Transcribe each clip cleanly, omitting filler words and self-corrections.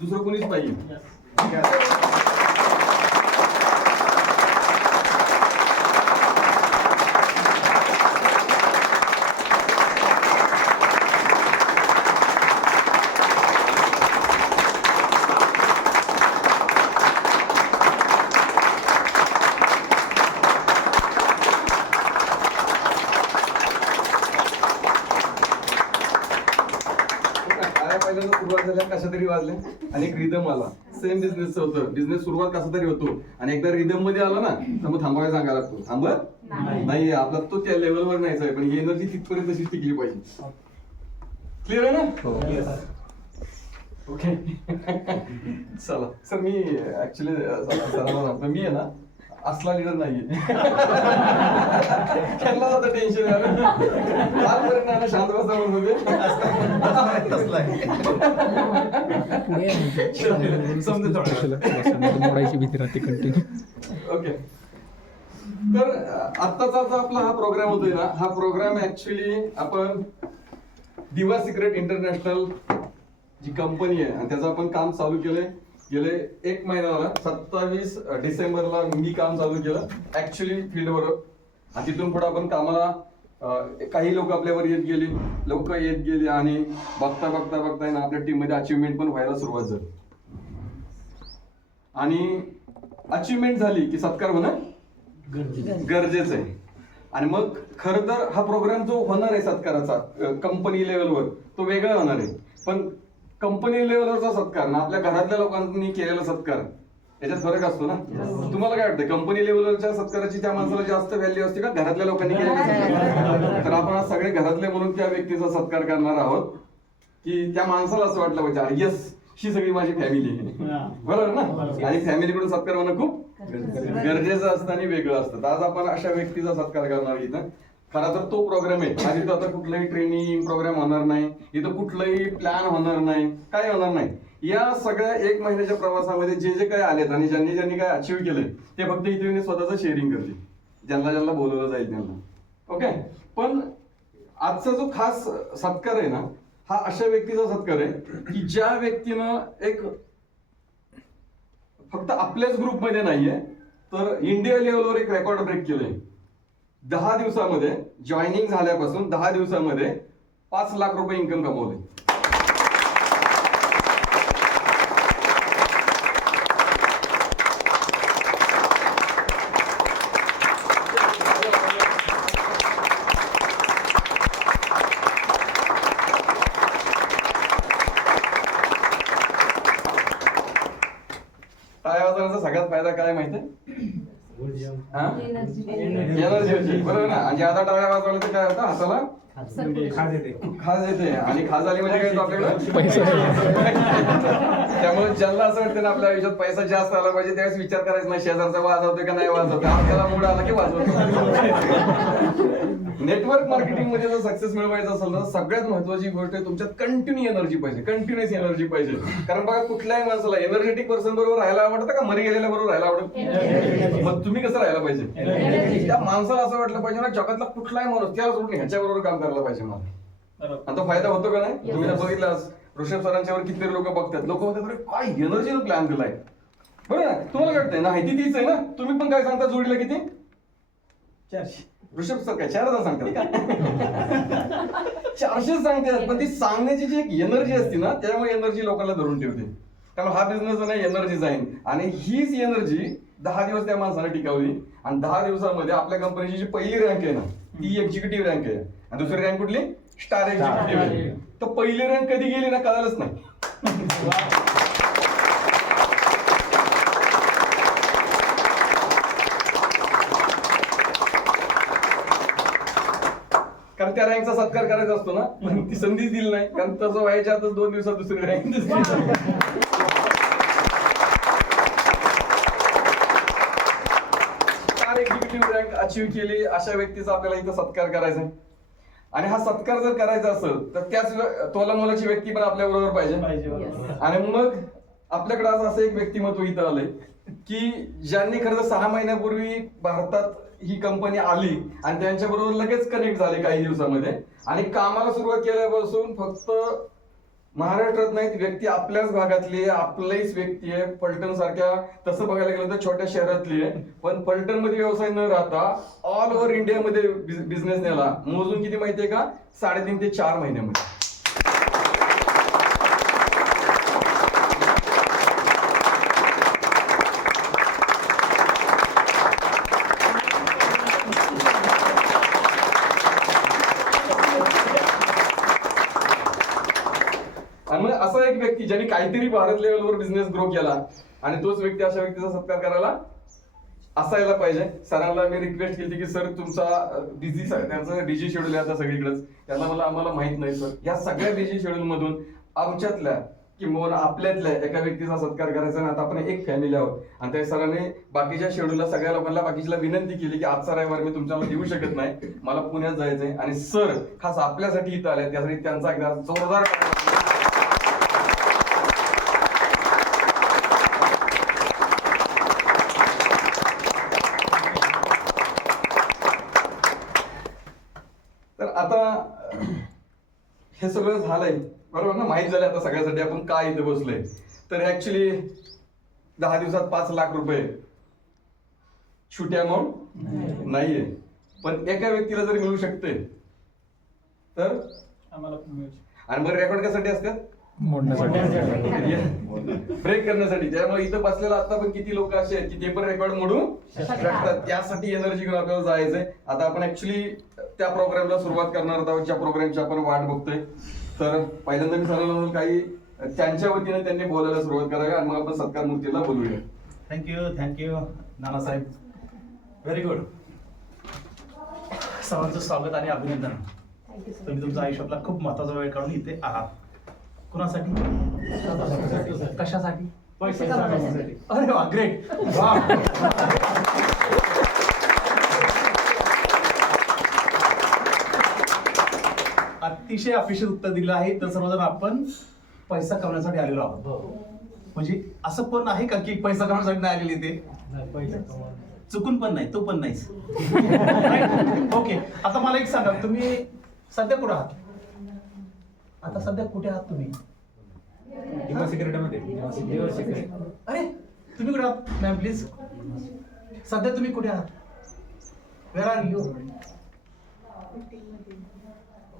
दुसरं कोणीच पाहिजे. पहिल्यांदा सुरुवात झाल्या कशा तरी वाजल्या आणि एक रिदम आला. सेम बिझनेसचं होतं. बिझनेस सुरुवात कसा तरी होतो आणि एकदा रिदम मध्ये आला ना तर मग थांबायला सांगायला लागतो. थांबत नाही आपला तो त्या लेवलवर नाहीच आहे, पण ही एनर्जी तिथपर्यंत तशीच टिकली पाहिजे. क्लिअर आहे ना? ओके. चला सर, मी ऍक्च्युली सरांना सांगतो, मी आहे ना असला लिडर नाहीये. त्यांना आता टेन्शन आलं. कालपर्यंत शांत बसा म्हणून होते. मोडायची भीती राहते कंटिन्यू. ओके. तर आत्ताचा जो आपला हा प्रोग्राम होतोय ना, हा प्रोग्राम ऍक्च्युली आपण दिवा सिक्रेट इंटरनॅशनल जी कंपनी आहे आणि त्याचं आपण काम चालू केलंय. गेले 1 महिना झाला. 27 डिसेंबरला मी काम चालू केलं ऍक्च्युली फील्डवर. आणि तिथून पुढे आपण कामाला काही लोक आपल्यावर येत गेली, लोक येत गेली आणि बघता बघता बघता ना आपल्या टीम मध्ये अचिव्हमेंट पण व्हायला सुरुवात झाली. आणि अचिव्हमेंट झाली की सत्कार होणं गरजेचं आहे. आणि मग खरं तर हा प्रोग्राम जो होणार आहे सत्काराचा कंपनी लेवलवर तो वेगळा होणार आहे. पण कंपनी लेवलवरचा सत्कार ना आपल्या घरातल्या लोकांनी केलेला सत्कार याच्यात फरक असतो ना. तुम्हाला काय वाटतं, कंपनी लेवलवरच्या सत्काराची त्या माणसाला जास्त व्हॅल्यू असते का घरातल्या लोकांनी केलेला? तर आपण आज सगळे घरातले म्हणून त्या व्यक्तीचा सत्कार करणार आहोत की त्या माणसाला असं वाटलं पाहिजे यस ही सगळी माझी फॅमिली आहे. बरोबर ना? आणि फॅमिलीकडून सत्कार होणं खूप गरजेचं असतं आणि वेगळं असतं. तर आज आपण अशा व्यक्तीचा सत्कार करणार इथं. खरा तर तो प्रोग्राम आहे. आणि इथं आता कुठलाही ट्रेनिंग प्रोग्राम होणार नाही, इथं कुठलाही प्लॅन होणार नाही, काय होणार नाही. या सगळ्या 1 महिन्याच्या प्रवासामध्ये जे जे काय आलेत आणि ज्यांनी काय अचीव्ह केलंय ते फक्त इथे येऊन स्वतःच शेअरिंग करतील, ज्यांना बोलवलं जाईल त्यांना. ओके. पण आजचा जो खास सत्कार आहे ना, हा अशा व्यक्तीचा सत्कार आहे की ज्या व्यक्तीनं एक फक्त आपल्याच ग्रुपमध्ये नाहीये तर इंडिया लेवलवर एक रेकॉर्ड ब्रेक केलंय. 10 दिवसामध्ये जॉईनिंग झाल्यापासून 10 दिवसामध्ये 5 लाख रुपये इन्कम कमवले. टाळ्या वाजवण्याचा सगळ्यात फायदा काय माहितीये? एनर्जी. बरोबर ना? आणि आता टाळ्या वाजवल्या तर काय होतं, हाताला खाज येते आणि खाज आली म्हणजे काय आपल्याकडे पैसा. त्यामुळे ज्यांना असं वाटतं ना आपल्या आयुष्यात पैसा जास्त आला पाहिजे त्यावेळेस विचार करायचा नाही शेजारचा वाजवतोय का नाही वाजवतोय. आपल्याला मूड आला की वाजवतो. नेटवर्क मार्केटिंग मध्ये जर सक्सेस मिळवायचं असेल तर सगळ्यात महत्वाची गोष्ट आहे तुमच्यात कंटिन्यू एनर्जी पाहिजे, कंटिन्युअस एनर्जी पाहिजे. कारण बघा कुठल्याही माणसाला एनर्जेटिक पर्सन बरोबर राहायला आवडतं का मरी गेलेल्या बरोबर राहायला आवडतं? मग तुम्ही कसं राहायला पाहिजे? त्या माणसाला असं वाटलं पाहिजे ना जगातला कुठलाही माणूस त्याला सोडून ह्याच्या बरोबर काम करायला पाहिजे मला. आणि तो फायदा होतो का नाही? तुम्ही बघितलं ऋषभ सरांच्यावर किती लोक बघतात, लोक म्हणतात काय एनर्जीनं प्लॅन दिलाय. बरोबर ना? तुम्हाला काय वाटतंय ना माहिती तीच आहे ना? तुम्ही पण काय सांगता जोडीला किती? 400. ऋषभ सर काय 4000 सांगतात? 400 सांगतात. पण ती सांगण्याची जी एक एनर्जी असते ना त्यामुळे एनर्जी लोकांना धरून ठेवते. त्यामुळे हा बिझनेस नाही एनर्जी जाईन आणि हीच एनर्जी 10 दिवस त्या माणसाला टिकावली. आणि 10 दिवसामध्ये आपल्या कंपनीची जी पहिली रँक आहे ना ती एक्झिक्युटिव्ह रँक आहे आणि दुसरी रँक कुठली? स्टार एक्झिक्युटिव्ह आहे. तर पहिली रँक कधी गेली ना कळालंच नाही. कारण त्या रँकचा सत्कार करायचा असतो ना, पण ती संधीच दिली नाही. कारण तसं व्हायच्या आतच 2 दिवसात दुसरी रँक दिसली. स्टार एक्झिक्युटिव्ह रँक अचीव्ह केली अशा व्यक्तीचा आपल्याला इथं सत्कार करायचा आहे. आणि हा सत्कार जर करायचा असेल तर त्याच तोलामोलाची व्यक्ती पण आपल्या बरोबर पाहिजे. आणि मग आपल्याकडे आज असं एक व्यक्तिमत्व इथं आलंय की ज्यांनी खरं तर 6 महिन्यापूर्वी भारतात ही कंपनी आली आणि त्यांच्या बरोबर लगेच कनेक्ट झाले काही दिवसामध्ये. आणि कामाला सुरुवात केल्यापासून फक्त महाराष्ट्रात नाही, ती व्यक्ती आपल्याच भागातली आहे, आपलीच व्यक्ती आहे. फलटण सारख्या, तसं बघायला गेलं तर छोट्या शहरातली आहे, पण फलटण मध्ये व्यवसाय न राहता ऑल ओव्हर इंडियामध्ये बिझनेस नेला. मोजून किती माहितीये का? 3.5 ते 4 महिन्यामध्ये. आणि मग असा एक व्यक्ती ज्यांनी काहीतरी भारत लेवलवर बिझनेस ग्रो केला, आणि तोच व्यक्ती अशा व्यक्तीचा सत्कार करायला असायला पाहिजे. सरांना मी रिक्वेस्ट केली की सर तुमचा बिझी, त्यांचं बिझी शेड्यूल आहे आता सगळीकडेच, त्यांना आम्हाला माहित नाही सर, या सगळ्या बिझी शेड्यूल मधून आमच्यातल्या किंवा आपल्यातल्या एका व्यक्तीचा सत्कार करायचा. आणि आता आपण एक फॅमिली आहोत, आणि त्या सरांनी बाकीच्या शेड्यूलला सगळ्या लोकांना बाकीच्या विनंती केली की आजचा रविवार मी तुमच्याला देऊ शकत नाही, मला पुण्यात जायचंय, आणि सर खास आपल्यासाठी इथं आले, त्यासाठी त्यांचा एकदा जोरदार तर आता हे सगळं झालंय बरोबर ना, माहित झालंय आता सगळ्यासाठी आपण काय इथे बसलोय. तर ऍक्च्युली 10 दिवसात 5 लाख रुपये छोटी अमाऊंट नाहीये, पण एका व्यक्तीला जर मिळू शकते तर आम्हाला आणि मग रेकॉर्ड कशासाठी असतात? ब्रेक करण्यासाठी. त्यामुळे इथं बसलेला आता पण किती लोक असे आहेत की ते पण रेकॉर्ड मोडू शकतात, त्यासाठी एनर्जी घेऊन आपल्याला जायचंय. आता आपण ऍक्च्युली त्या प्रोग्रामला सुरुवात करणार आहोत, ज्या प्रोग्रामची आपण वाट बघतोय. तर पहिल्यांदा मी सरांना काही त्यांच्या वतीने त्यांनी बोलायला सुरुवात करावी, आणि मग आपण सत्कार मूर्तीला बोलूया. Thank you Nanasaheb, very good. सर्वांचं स्वागत आणि अभिनंदन. तुम्ही तुमच्या आयुष्यातला खूप महत्वाचा वेळ काढून इथे आहात. कुणासाठी? कशासाठी? अरे वा, ग्रेट. वा, अतिशय अपेक्षित उत्तर दिलं आहे. तर सर्वजण आपण पैसा कमवण्यासाठी आलेलो आहोत. म्हणजे असं पण आहे का की पैसा कमवण्यासाठी नाही आलेले ते? चुकून पण नाही, तो पण नाहीच. ओके, आता मला एक सांगा, तुम्ही सध्या कुठे आहात? आता सध्या कुठे आहात तुम्ही? अरे तुम्ही कुठे आहात मॅम, प्लीज? सध्या तुम्ही कुठे आहात? Where are you?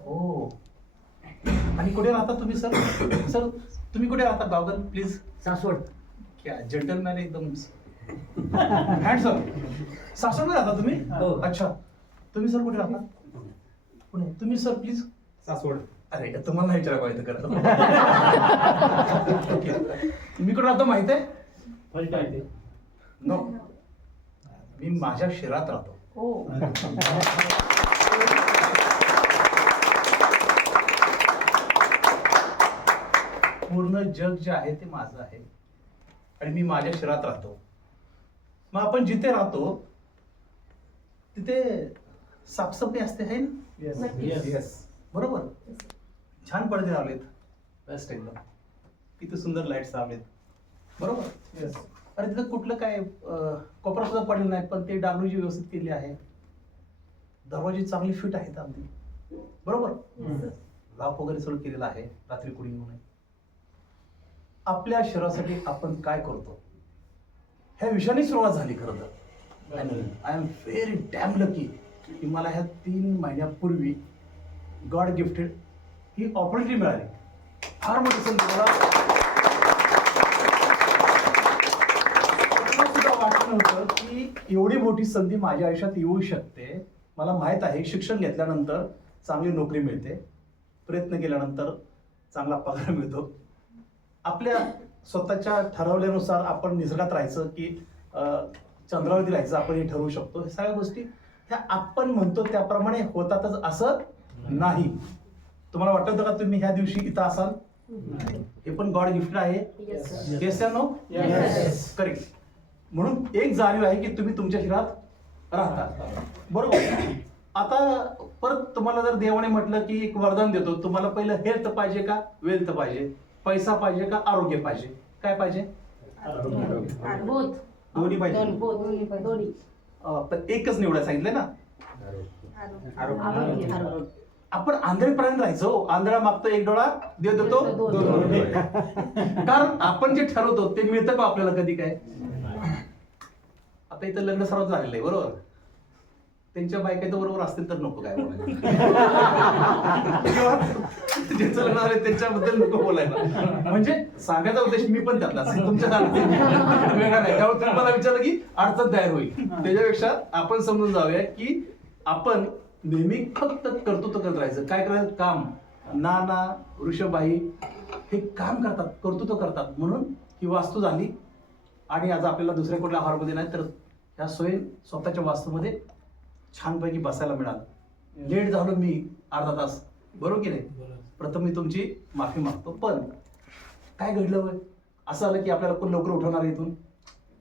हो, आणि कुठे राहता तुम्ही सर? सर तुम्ही कुठे राहता? गावगल प्लीज. सासवड. क्या जेंटलमॅन एकदम हँडसम. सासवड राहता तुम्ही? हो. अच्छा, तुम्ही सर कुठे राहता? पुणे. तुम्ही सर प्लीज? सासवड. अरे तुम्हाला नाही विचारा पाहिजे करत. मी कुठे राहतो माहित आहे? नो, मी माझ्या शहरात राहतो. पूर्ण जग जे आहे ते माझं आहे, आणि मी माझ्या शहरात राहतो. मग आपण जिथे राहतो तिथे साफसफाई असते, आहे ना? येस, बरोबर. छान पडदे लावलेत, बेस्ट एकदम. किती सुंदर लाईट्स लावलेत, बरोबर. येस. अरे तिथं कुठलं काय कोपरा सुद्धा पडलेलं नाही, पण ते डागडुजी व्यवस्थित केली आहे. दरवाजे चांगली फिट आहेत अगदी, बरोबर. लॉक वगैरे सगळं केलेलं आहे, रात्री कुणी येऊ नये. आपल्या शहरासाठी आपण काय करतो ह्या विषयाने सुरुवात झाली खरं तर. I am very dam lucky की मला ह्या 3 महिन्यापूर्वी गॉड गिफ्टेड ही ऑपॉर्च्युनिटी मिळाली. फार मोठी संधी. मला सुद्धा वाटलं नव्हतं की एवढी मोठी संधी माझ्या आयुष्यात येऊ शकते. मला माहित आहे शिक्षण घेतल्यानंतर चांगली नोकरी मिळते, प्रयत्न केल्यानंतर चांगला पगार मिळतो. आपल्या स्वतःच्या ठरवल्यानुसार आपण निसर्गात राहायचं की चंद्रावरती राहायचं आपण हे ठरवू शकतो. हे सगळ्या गोष्टी ह्या आपण म्हणतो त्याप्रमाणे होतातच असं नाही. तुम्हाला वाटत होतं का तुम्ही ह्या दिवशी इथं असाल? हे पण गॉड गिफ्ट आहे. येस या नो? करेक्ट. म्हणून एक जाणीव आहे की तुम्ही तुमच्या शहरात राहता, बरोबर. आता परत तुम्हाला जर देवाने म्हटलं की एक वरदान देतो, तुम्हाला पहिलं हेल्थ पाहिजे का वेल्थ पाहिजे, पैसा पाहिजे का आरोग्य पाहिजे, काय पाहिजे? दोन्ही पाहिजे. पण एकच निवडा सांगितलंय ना. आपण आंधळेपणाने राहायचो. आंधळा मागतो एक डोळा, देव देतो दोन डोळे. कारण आपण जे ठरवतो ते मिळतं का आपल्याला कधी काय? आता इथं लग्न सर्वात झालेलं आहे बरोबर. त्यांच्या बायका तर बरोबर असतील तर नको काय बोलायला. ज्यांचं लग्न झालं त्यांच्याबद्दल नको बोलायला. म्हणजे सांगायचा उद्देश मी पण त्यातला तुमच्या वेगळा नाही. त्यामुळे तुम्हाला विचारलं की अडचण तयार होईल. त्याच्यापेक्षा आपण समजून जाऊया की आपण नेहमी फक्त कर्तृत्व करत राहायचं. काय करायचं? काम. नाना वृषभाई हे काम करतात, कर्तृत्व करतात, म्हणून ही वास्तू झाली. आणि आज आपल्याला दुसऱ्या कुठल्या हॉलमध्ये नाही तर ह्या सोयी स्वतःच्या वास्तूमध्ये छानपैकी बसायला मिळालं. लेट झालो मी अर्धा तास, बरोबर की नाही? प्रथम मी तुमची माफी मागतो. पण काय घडलं होय? असं आलं की आपल्याला कोण लवकर उठवणार इथून?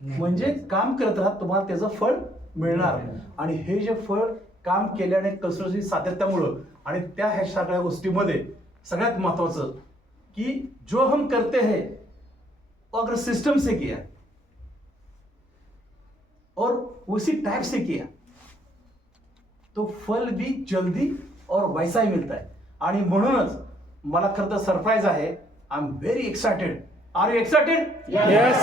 म्हणजे काम करत राहा, तुम्हाला त्याचं फळ मिळणार. आणि हे जे फळ काम केल्याने कसरती सातत्यामुळं आणि त्या ह्या सगळ्या गोष्टीमध्ये सगळ्यात महत्वाचं की जो हम करते हैं वो अगर सिस्टम से किया और उसी टाइप से किया तो फल भी जल्दी और वैसा ही मिलता है. आणि म्हणूनच मला खरं तर सरप्राईज आहे. I am very excited. Are you excited? Yes.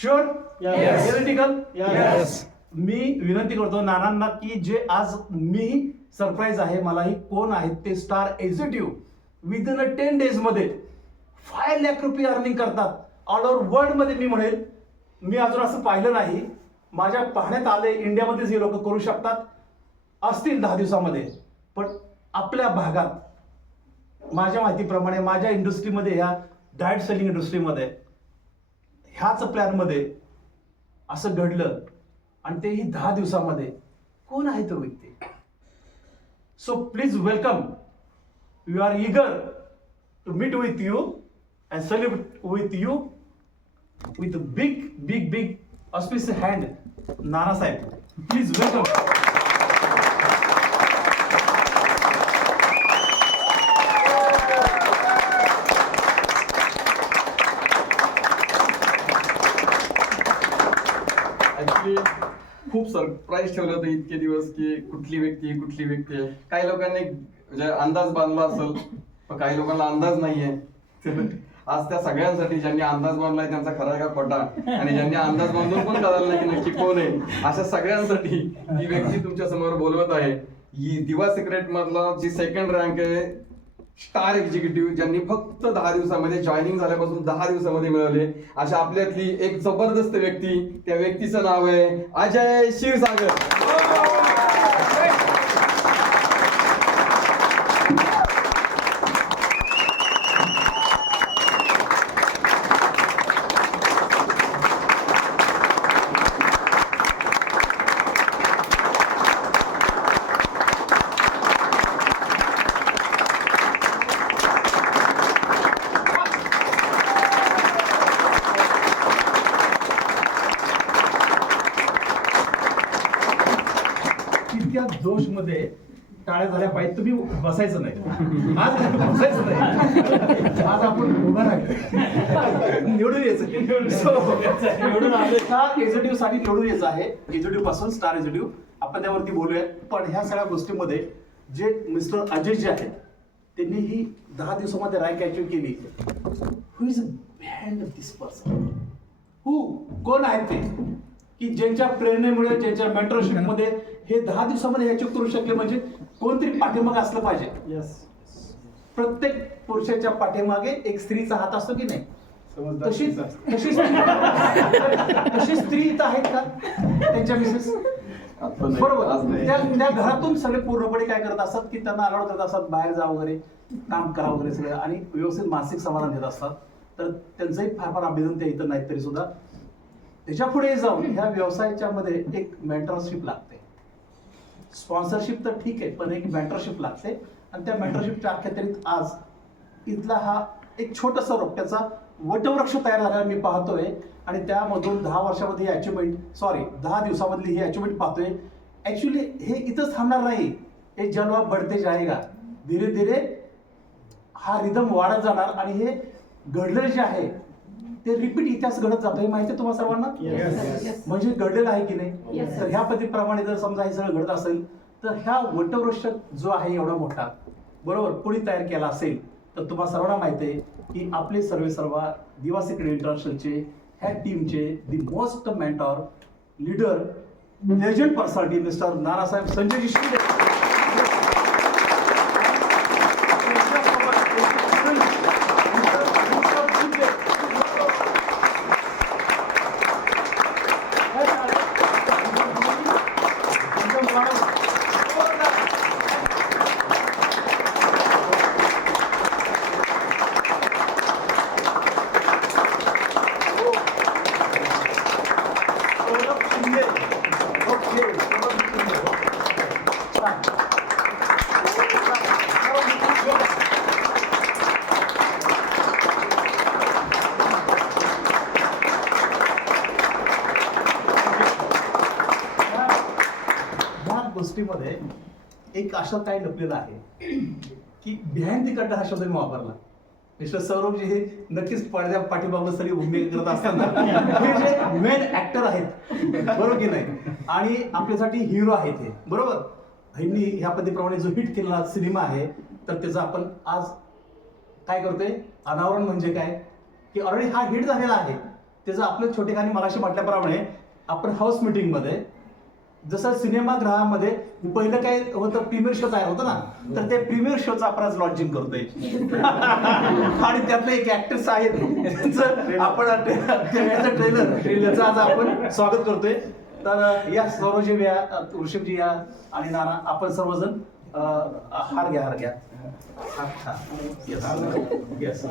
Sure? Yes. Theoretical? Yes. मी विनंती करतो नानांना की जे आज मी सरप्राईज आहे, मलाही कोण आहेत ते स्टार एक्झिक्युटिव्ह विदिन 10 days मध्ये 5 लाख रुपये अर्निंग करतात ऑल ओव्हर वर्ल्ड मध्ये. मी म्हणेल मी अजून असं पाहिलं नाही. माझ्या पाहण्यात आले इंडियामध्ये जे लोक करू शकतात असतील 10 दिवसामध्ये. पण आपल्या भागात माझ्या माहितीप्रमाणे माझ्या इंडस्ट्रीमध्ये, ह्या डाएट सेलिंग इंडस्ट्रीमध्ये ह्याच प्लॅनमध्ये असं घडलं आणि तेही 10 दिवसामध्ये. कोण आहे तो व्यक्ती? So please welcome. We are eager to meet with you and celebrate with you with big big big auspicious hand. Nanasaheb, please welcome. Actually खूप सरप्राईज ठेवलं होतं इतके दिवस की कुठली व्यक्ती आहे. काही लोकांनी म्हणजे अंदाज बांधला असेल, पण काही लोकांना अंदाज नाहीये. आज त्या सगळ्यांसाठी ज्यांनी अंदाज बांधलाय त्यांचा खरा का खोटा, आणि ज्यांनी अंदाज बांधून पण कळालं नाही की नक्की कोण आहे, अशा सगळ्यांसाठी ही व्यक्ती तुमच्या समोर बोलवत आहे. ही दिवा सिक्रेट मधला जी 2nd रँक आहे, स्टार एक्झिक्युटिव्ह, ज्यांनी फक्त 10 दिवसामध्ये जॉईनिंग झाल्यापासून 10 दिवसामध्ये मिळवले, अशा आपल्यातली एक जबरदस्त व्यक्ती. त्या व्यक्तीचं नाव आहे अजय क्षीरसागर. इतक्या जोश मध्ये टाळ्या झाल्या पाहिजे. तुम्ही बसायचं नाही आज, बसायचं नाही आज, आपण उभं राहायचं. निवडून यायचं स्टार एक्झिक्युटिव्ह साठी निवडून यायचं आहे. एक्झिक्युटिव्ह पासून स्टार एक्झिक्युटिव्ह आपण त्यावरती बोलूया. पण ह्या सगळ्या गोष्टीमध्ये जे मिस्टर अजय जे आहेत त्यांनी ही 10 दिवसामध्ये रँक अचीव्ह केली. हु इज बिहाइंड दिस पर्सन? कोण आहेत ते की ज्यांच्या प्रेरणेमुळे, ज्यांच्या मेंटरशिप मध्ये हे 10 दिवसामध्ये अचीव्ह करू शकले? म्हणजे कोणतरी पाठीमागे असलं पाहिजे. प्रत्येक पुरुषाच्या पाठीमागे एक स्त्रीचा हात असतो की नाही? तशी स्त्री इथं आहेत का त्यांच्या मिसेस? बरोबर. त्या घरातून सगळे पूर्णपणे काय करत असतात की त्यांना अलाउड करत असतात बाहेर जा वगैरे, काम करा वगैरे सगळं, आणि व्यवस्थित मानसिक समाधान देत असतात. तर त्यांचंही फार फार अभिनंदन ते इथं नाहीत तरी सुद्धा. त्याच्या पुढे जाऊन ह्या व्यवसायाच्या मध्ये एक मेंटरशिप लागते. स्पॉन्सरशिप तर ठीक आहे, पण एक मेंटरशिप लागते. आणि त्या मेंटरशिपच्या अखेरीत आज इथला हा एक छोटासा रोपट्याचा वटवृक्ष तयार झालेला मी पाहतोय. आणि त्यामधून 10 वर्षामध्ये ही अचिव्हमेंट, 10 दिवसामधली ही अचिव्हमेंट पाहतोय. ऍक्च्युली हे इथंच थांबणार नाही. हे जलवा बढ़ते जाएगा. धीरे धीरे हा रिदम वाढत जाणार आणि हे घडलेलं जे आहे ते रिपीट इतिहास घडत जातो. हे माहिती आहे तुम्हाला सर्वांना? म्हणजे घडलेलं आहे की नाही? तर ह्या पद्धतीप्रमाणे जर समजा हे सगळं घडत असेल तर ह्या वटवृक्ष जो आहे एवढा मोठा, बरोबर कोणी तयार केला असेल तर तुम्हाला सर्वांना माहिती आहे की आपले सर्वेसर्वा दिवा सिक्रेट इंटरनॅशनलचे ह्या टीमचे the most mentor leader legend personality mister Nanasaheb Sanjayji Shinde. गोष्टीमध्ये एक अशा काय लपलेलं आहे की बिहाइंड द कर्टन हा शब्द मी वापरला. मिस्टर सौरभजी हे नक्कीच पडद्या पाठीमागून सगळी भूमिका करत असताना हे जे मेन ऍक्टर आहेत बरोबर की नाही आणि आपल्यासाठी हिरो आहेत हे बरोबर. ह्यांनी ह्या पद्धतीप्रमाणे जो हिट केलेला सिनेमा आहे तर त्याचं आपण आज काय करतोय अनावरण म्हणजे काय की ऑलरेडी हा हिट झालेला आहे. त्याचं आपल्या छोटेखानी मगाशी म्हटल्याप्रमाणे आपण हाऊस मीटिंग मध्ये जसं सिनेमागृहामध्ये पहिलं काय होतं प्रीमियर शो तयार होतं ना तर ते प्रीमियर शोचं आपण आज लॉन्चिंग करतोय आणि त्यातलं एक ऍक्ट्रेस आहे त्यांचं आपण ट्रेलरचं आज आपण स्वागत करतोय. तर या सौरवजी या ऋषभजी या आणि नाना आपण सर्वजण हार घ्या येस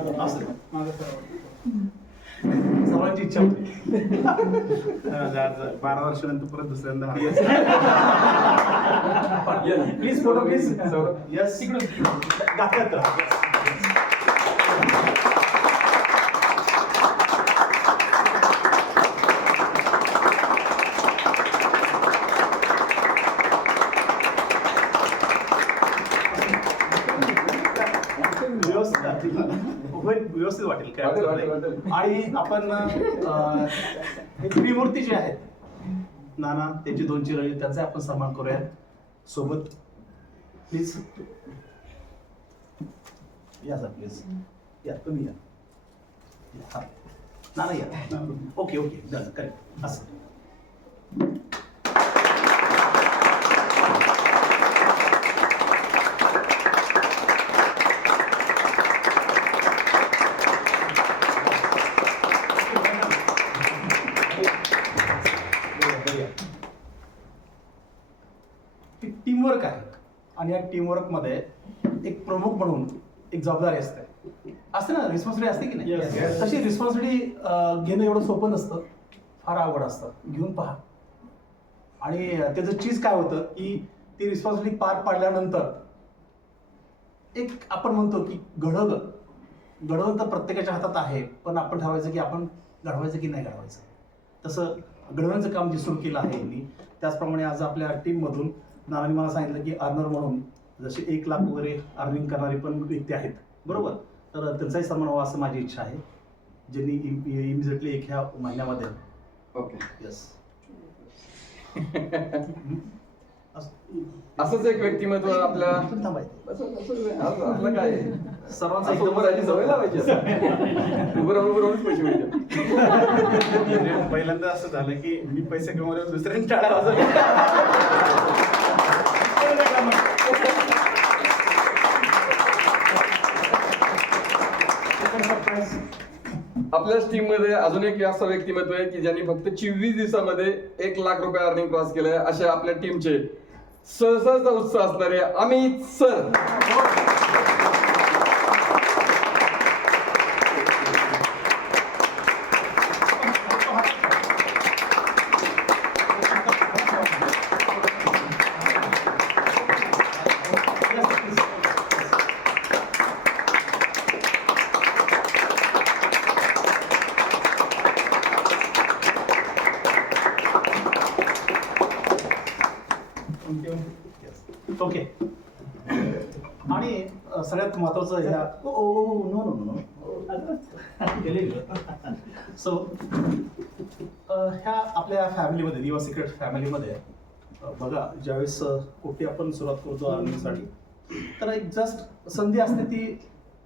सर्वांची इच्छा होती 12 वर्षानंतर परत दुसऱ्यांदा प्लीज फोटो प्लीज यस दाखवत व्यवस्थित वाटेल काय. आणि आपण हे त्रिमूर्ती जे आहेत नाना त्यांची 2 चिरळी त्यांचा आपण सन्मान करूया सोबत. प्लीज या सर प्लीज या तुम्ही या नाना या. ओके ओके डन करेक्ट असं. टीमवर्क आहे आणि या टीमवर्क मध्ये एक प्रमुख म्हणून एक जबाबदारी असते ना रिस्पॉन्सिबिलिटी असते की नाही. तशी रिस्पॉन्सिबिलिटी घेणं एवढं सोपं नसतं फार अवघड असतं. घेऊन पहा आणि त्याचं चीज काय होतं की ती रिस्पॉन्सिबिलिटी पार पाडल्यानंतर एक आपण म्हणतो की घडवणं तर प्रत्येकाच्या हातात आहे पण आपण ठरवायचं की आपण घडवायचं की नाही घडवायचं. तसं घडवण्याचं काम जे सुरू केलं आहे मी त्याचप्रमाणे आज आपल्या टीममधून नानांनी मला सांगितलं की अर्नर म्हणून जसे 1 लाख वगैरे अर्निंग करणारे पण व्यक्ती आहेत बरोबर. तर त्यांचाही सन्मान व्हावा असं माझी इच्छा आहे ज्यांनी इमिजिएटली ह्या महिन्यामध्ये. ओके यस असंच एक व्यक्तिमत्व आपल्या आपलं काय सर्वांचा असं उभं राहायची सवय लावायची उभं राहूनच पैसे मिळतात. पहिल्यांदा असं झालं की मी पैसे कमवल्यावर दुसऱ्यांनी टाळा वाजवल्या. आपल्याच टीम मध्ये अजून एक असं व्यक्तिमत्व आहे की ज्यांनी फक्त 24 दिवसामध्ये 1 लाख रुपये अर्निंग क्रॉस केलंय. अशा आपल्या टीमचे सहजाचा उत्साह असणारे अमित सर. ओके. आणि सगळ्यात महत्वाचं ह्या नो नो नो सो ह्या आपल्या फॅमिलीमध्ये दिवा सिक्रेट फॅमिलीमध्ये बघा ज्यावेळेस कुठे आपण सुरुवात करतो अर्निंगसाठी तर एक जस्ट संधी असते ती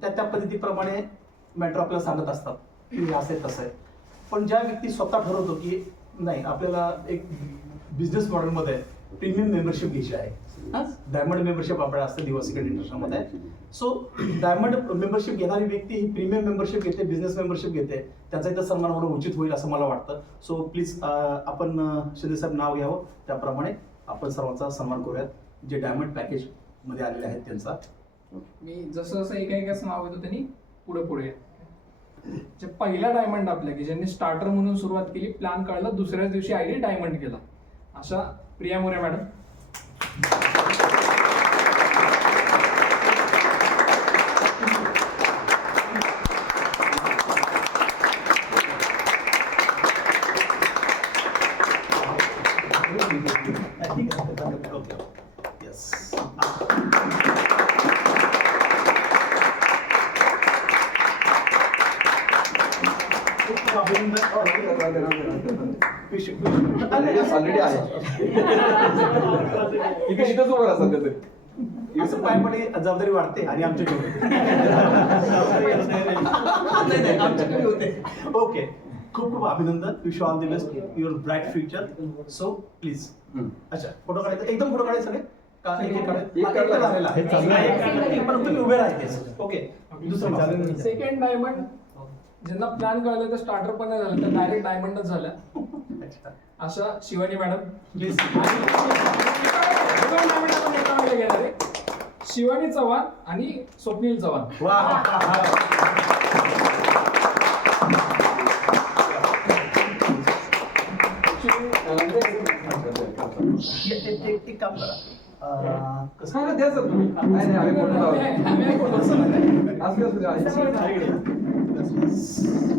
त्या पद्धतीप्रमाणे मॅटर आपल्याला सांगत असतात की हे असं आहे तसं आहे. पण ज्या व्यक्ती स्वतः ठरवतो की नाही आपल्याला एक बिझनेस मॉडेलमध्ये प्रीमियम मेंबरशिप घ्यायची आहे, डायमंड मेंबरशिप आपल्याला असते दिवस सेकंड इंटरनॅशनलमध्ये. सो डायमंड मेंबरशिप घेणारी व्यक्ती ही प्रीमियम मेंबरशिप घेते, बिझनेस मेंबरशिप घेते, त्याचा इथं सन्मान होणं उचित होईल असं मला वाटतं. सो प्लीज आपण शिंदे साहेब नाव घ्यावं, त्याप्रमाणे आपण सर्वांचा सन्मान करूयात जे डायमंड पॅकेज मध्ये आलेले आहेत त्यांचा. मी जसं जसं एकाएकाचं नाव घेतो त्यांनी पुढे पुढे जे पहिला डायमंड आपल्या की ज्यांनी स्टार्टर म्हणून सुरुवात केली, प्लॅन कळला, दुसऱ्याच दिवशी आयडी डायमंड केला, अशा प्रिया मोरे मॅडम. ऑलरेडी आहे इथेच उभं राहा सध्या तरी. असं पायपणे जबाबदारी वाढते आणि आमच्याकडे होते. ओके, खूप खूप अभिनंदन. Wish all the best your bright future. So please. अच्छा, फोटो काढायचा, एकदम फोटो काढायचा सगळे का एक काढायला आहे, पण तुम्ही उभे राहायचे. ओके, दुसरं सेकंड डायमंड ज्यांना प्लॅन कळलं तर स्टार्टर पण नाही झालं तर डायरेक्ट डायमंडच झाल्या, अशा शिवानी मॅडम. प्लीज. डायमंड आपण एका वेळेला घेणार आहे, शिवानी चव्हाण आणि स्वप्नील चव्हाण. वा, एक काम करा, कसं द्या सर तुम्ही. नाही नाही आम्ही फोटो लावतो. असं कसं आहे?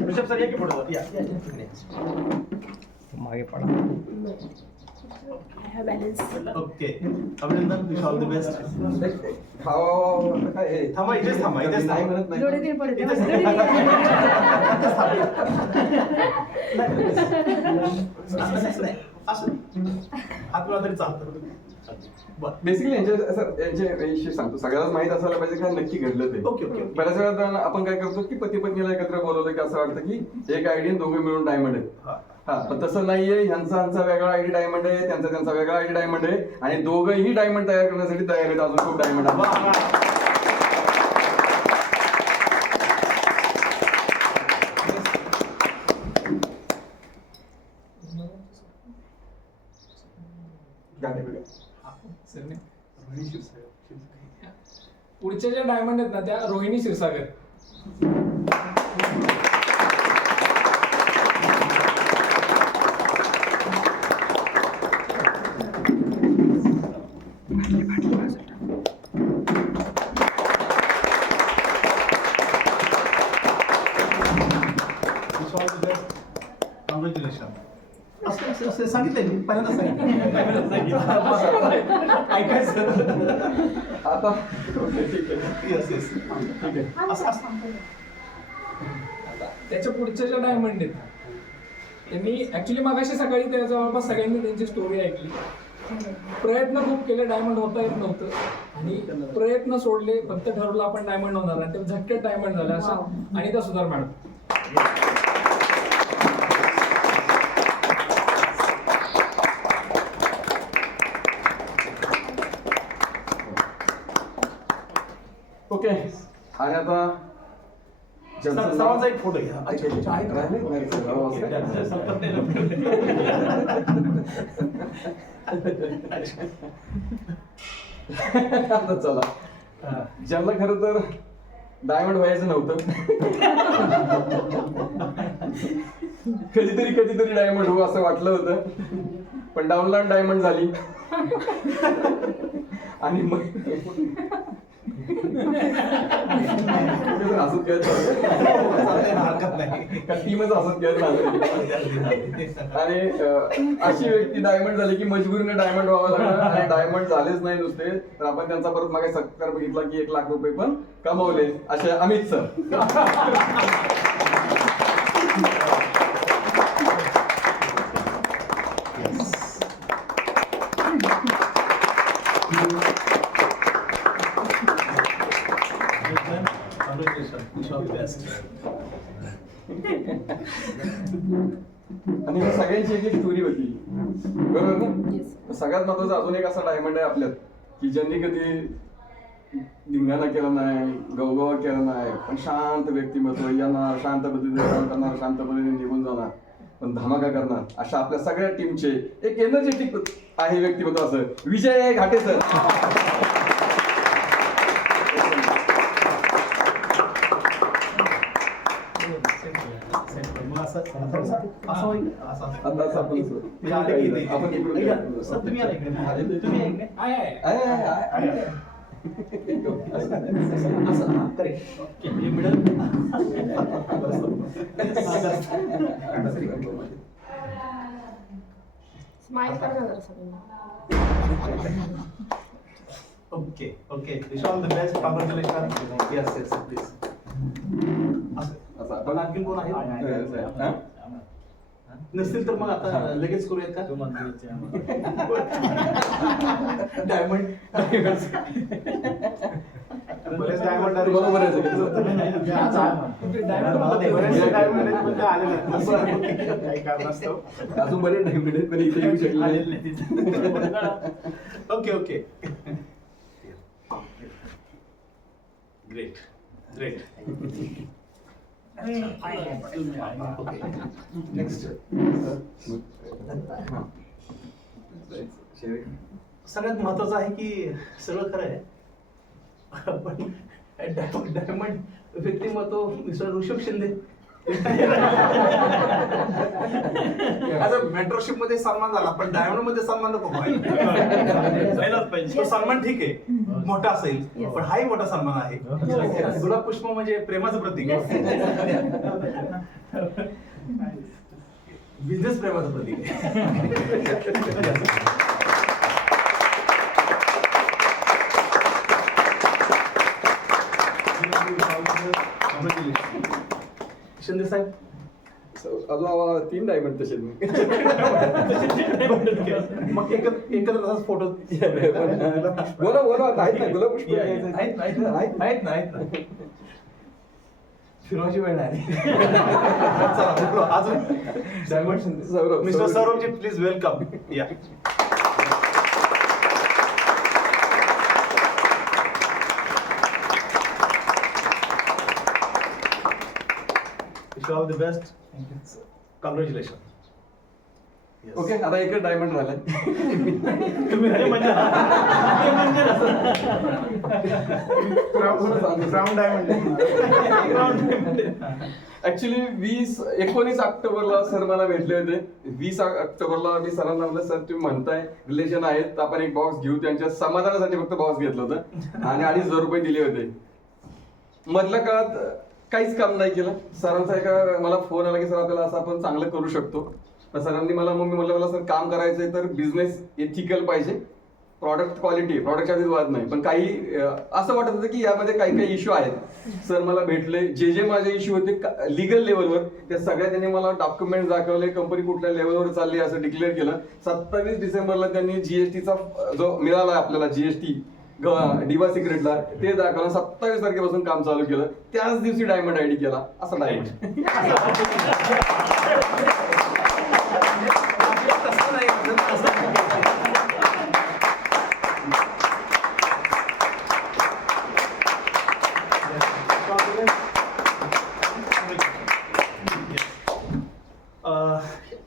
ऋषभ सर या की फोटो या. मागे पडा. ओके, अभिनंदन. Wish all the best. काय हे? थांबा, इथेच थांबा, इथेच नाही थांबा. म्हणत नाही. हात तरी चालतं. बेसिकली यांच्याविषयी सांगतो, सगळ्यालाच माहित असायला पाहिजे काय नक्की घडलं ते. Okay okay. बऱ्याच वेळा आपण काय करतो की पती पत्नीला एकत्र बोलवलं की असं वाटतं की एक आयडी दोघे मिळून डायमंड आहे. हा, पण तसं नाहीये. ह्यांचा वेगळा आयडी डायमंड आहे, त्यांचा वेगळा आयडी डायमंड आहे, आणि दोघंही डायमंड तयार करण्यासाठी तयार आहेत. अजून खूप डायमंड आहे. पुढच्या ज्या डायमंड आहेत ना त्या रोहिणी क्षीरसागर. कॉंग्रॅच्युलेशन. असं सांगितलं मी पहिल्यांदा सांगितलं. ऐकायचं आता येस येस. त्याच्या पुढच्या ज्या डायमंड आहेत त्यांनी ऍक्च्युली मागाशी सकाळी त्या जवळपास सगळ्यांनी त्यांची स्टोरी ऐकली. प्रयत्न खूप केले, डायमंड होता येत नव्हतं, आणि प्रयत्न सोडले, फक्त ठरवलं आपण डायमंड होणार, आणि ते झटक्यात डायमंड झालं. अशा अनिता सुधार मॅडम. ओके, आणि आता सर्वांचा एक फोटो घ्या. आता चला, ज्यांना खरं तर डायमंड व्हायचं नव्हतं, कधीतरी डायमंड हो असं वाटलं होतं, पण डाऊनलाईन डायमंड झाली, आणि मग असंच खेळत टीमच असंच खेळत आणि अशी व्यक्ती डायमंड झाली की मजबुरीने डायमंड व्हावं लागलं, आणि डायमंड झालेच नाही नुसते, तर आपण त्यांचा परत मागे सत्कार बघितला की 1 लाख रुपये पण कमावले, असे अमित सर. आणि ह्या सगळ्यांची एक स्टोरी होती, बरोबर ना? सगळ्यात महत्वाचं अजून एक असा डायमंड आहे आपल्यात की ज्यांनी कधी धिंगाणा केला नाही, गवगवा केला नाही, पण शांत व्यक्तिमत्व, येणार शांत पद्धतीने काम करणार, शांत पद्धतीने निघून जाणार, पण धमाका करणार, अशा आपल्या सगळ्या टीमचे एक एनर्जेटिक आहे व्यक्तिमत्व असं विजय घाटे सर. मग असं होईल असं आता असं आपण म्हणजे आले की ते- आपण इकडून ऐका, गेलो. सर तुम्ही आले इकडे. तुम्ही आहे इकडे. आहे आहे, आहे, आहे. असं हा, correct. Okay, हे middle. स्माइल करा जरा सगळ्यांना. Okay okay wish all the best, congratulation. Yes yes please. असं पण आपण आणखी कोण आहे? हा? नसतील तर मग आता लगेच करूयात का? डायमंड बरेच डायमंड बरोबर आहे सगळं. बरेचसे डायमंड आहेत, पण ते आले नाहीत. काही कारणास्तव. अजून बरेच डायमंड आहेत पण इथे येऊ शकले नाही. Okay okay great great. Next सगळ्यात महत्वाचं आहे की सगळं खरं आहे, पण डायमंड व्यक्तिमत्व मिस्टर ऋषभ शिंदे. आता मेंटरशिप मध्ये सन्मान झाला, पण डायमंड मध्ये सन्मान नको तो सन्मान ठीक आहे, मोठा असेल, पण हाही मोठा सन्मान आहे. गुलाब पुष्प म्हणजे प्रेमाचं प्रतीक आहे, बिझनेस प्रेमाचं प्रतीक आहे. शिंदे साहेब अजून आम्हाला 3 डायमंड तसे मग एकत्र तसाच फोटो बोला बोला आता आहेत ना गुलाब पुष्प आहेत ना फिरवायची वेळ नाही. अजून diamond Shinde Saurabh. Mister Saurabh ji please welcome. या wish all the best. Congratulation. Okay आता एकच डायमंड झालाय. Brown diamond. ऍक्च्युली 19 ऑक्टोबरला सर मला भेटले होते. 20 ऑक्टोबरला मी सरांना म्हणलं सर तुम्ही म्हणताय रिलेशन आहेत तर आपण एक बॉक्स घेऊ. त्यांच्या समाधानासाठी फक्त बॉक्स घेतलं होतं आणि 2,500 रुपये दिले होते. मधल्या काळात काहीच काम नाही केलं. सरांचा एका मला फोन आला की सर आपल्याला असं आपण चांगलं करू शकतो. तर सरांनी मला म्हटलं सर काम करायचंय तर बिझनेस एथिकल पाहिजे, प्रॉडक्ट क्वालिटी, प्रॉडक्टच्या आधीच वाद नाही, पण काही असं वाटत होतं की यामध्ये काही काही इश्यू आहेत. सर मला भेटले, जे माझे इश्यू होते लिगल लेवलवर त्या सगळ्या त्यांनी मला डॉक्युमेंट दाखवले, कंपनी कुठल्या लेवलवर चालली असं डिक्लेअर केलं. 27 डिसेंबरला त्यांनी जीएसटीचा जो मिळाला आपल्याला जीएसटी डिवा सिक्रेटला ते दाखवलं. 27 तारखेपासून काम चालू केलं. त्याच दिवशी डायमंड आयडी केला. असा डायमंड.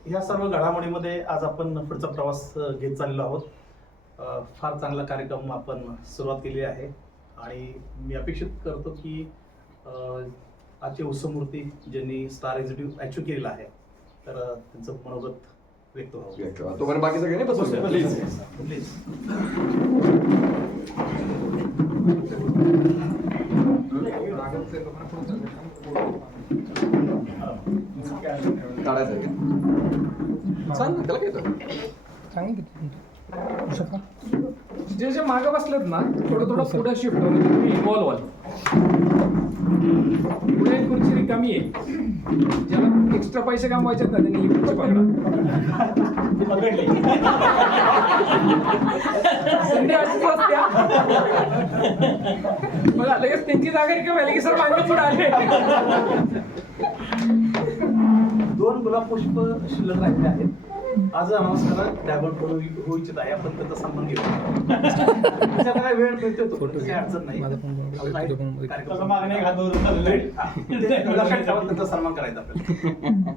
ह्या सर्व घडामोडीमध्ये आज आपण पुढचा प्रवास घेत चाललेलो आहोत. फार चांगला कार्यक्रम आपण सुरुवात केली आहे आणि मी अपेक्षित करतो की आजचे उत्सवमूर्ती ज्यांनी स्टार एक्झिक्युटिव्ह अचीव्ह केलेला आहे तर त्यांचं मनोगत व्यक्त व्हावं. तोपर्यंत बाकी सगळ्यांनी बसवलं प्लीज. प्लीज काढायचं आहे का? सांग ना, त्याला काय येतं? जे जे मागं बसलेत ना थोडं पुढे शिफ्ट म्हणजे तुम्ही इन्व्हॉल्व व्हाल. पुढे एक खुर्ची रिकामी आहे, ज्याला एक्स्ट्रा पैसे कमवायचे आहेत ना त्यांनी ही खुर्ची पकडा. संधी अशीच असत्या. मला लगेच त्यांची जागा रिकामी आली की सर मागे पुढे आले. 2 गुलाब पुष्प शिल्लक राहिले आहेत. आज अनाऊन्स करा डायमंड होऊ इच्छित आहे, आपण त्याचा सन्मान घेऊ. त्याच्यात काय वेळ मिळतो तो, काही अडचण नाही. तसं मागणी एक हात वरून चाललंय. ते लक्षात ठेवा, त्याचा सन्मान करायचा आपल्याला.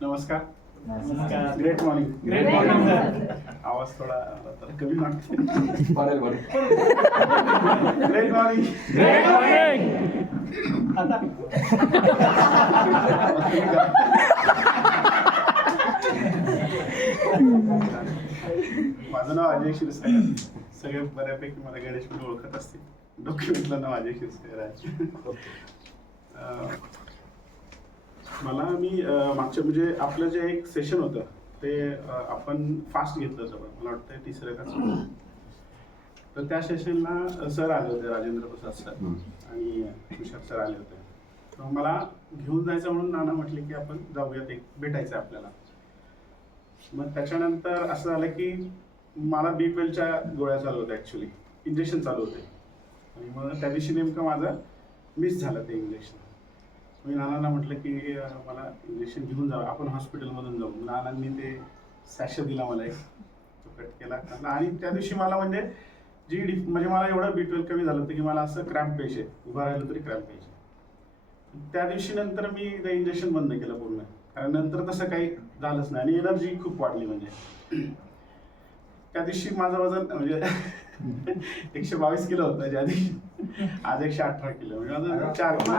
नमस्कार. नमस्कार. Great morning. Great morning, sir. आवाज थोडा आता कमी वाटतो. वाढेल वाढेल. Great morning. आता माझं नाव अजय क्षीरसागर. सगळे बऱ्यापैकी मला गणेश म्हणून ओळखत असतील. डॉक्युमेंटला नाव अजय क्षीरसागर आहे. मला मागच्या म्हणजे आपलं जे एक सेशन होतं ते आपण फास्ट घेतलं होतं, मला वाटतं तिसरं का. तर त्या सेशनला सर आले होते, राजेंद्र प्रसाद सर आणि तुषार सर आले होते. तर मला घेऊन जायचं म्हणून नाना म्हटले की आपण जाऊयात, एक भेटायचं आहे आपल्याला. मग त्याच्यानंतर असं झालं की मला B12च्या गोळ्या चालू होत्या, ॲक्च्युली इंजेक्शन चालू होते. आणि मग त्या दिवशी नेमकं माझं मिस झालं ते इंजेक्शन. मी नानांना म्हटलं की मला इंजेक्शन घेऊन जावं, आपण हॉस्पिटलमधून जाऊ. नानांनी ते सॅशे दिला मला, एक तो कट केला. आणि त्या दिवशी मला म्हणजे म्हणजे मला एवढं B12 कमी झालं होतं की मला असं क्रॅम्प पाहिजे, उभं राहिलं तरी क्रॅम्प पाहिजे. त्या दिवशी नंतर मी ते इंजेक्शन बंद केलं पूर्ण, कारण नंतर तसं काही झालंच नाही. आणि एनर्जी खूप वाढली. म्हणजे त्या दिवशी माझं वजन म्हणजे 122 किलो होतं ज्या दिवशी, आज 118 किलो. म्हणजे माझं 4 किलो.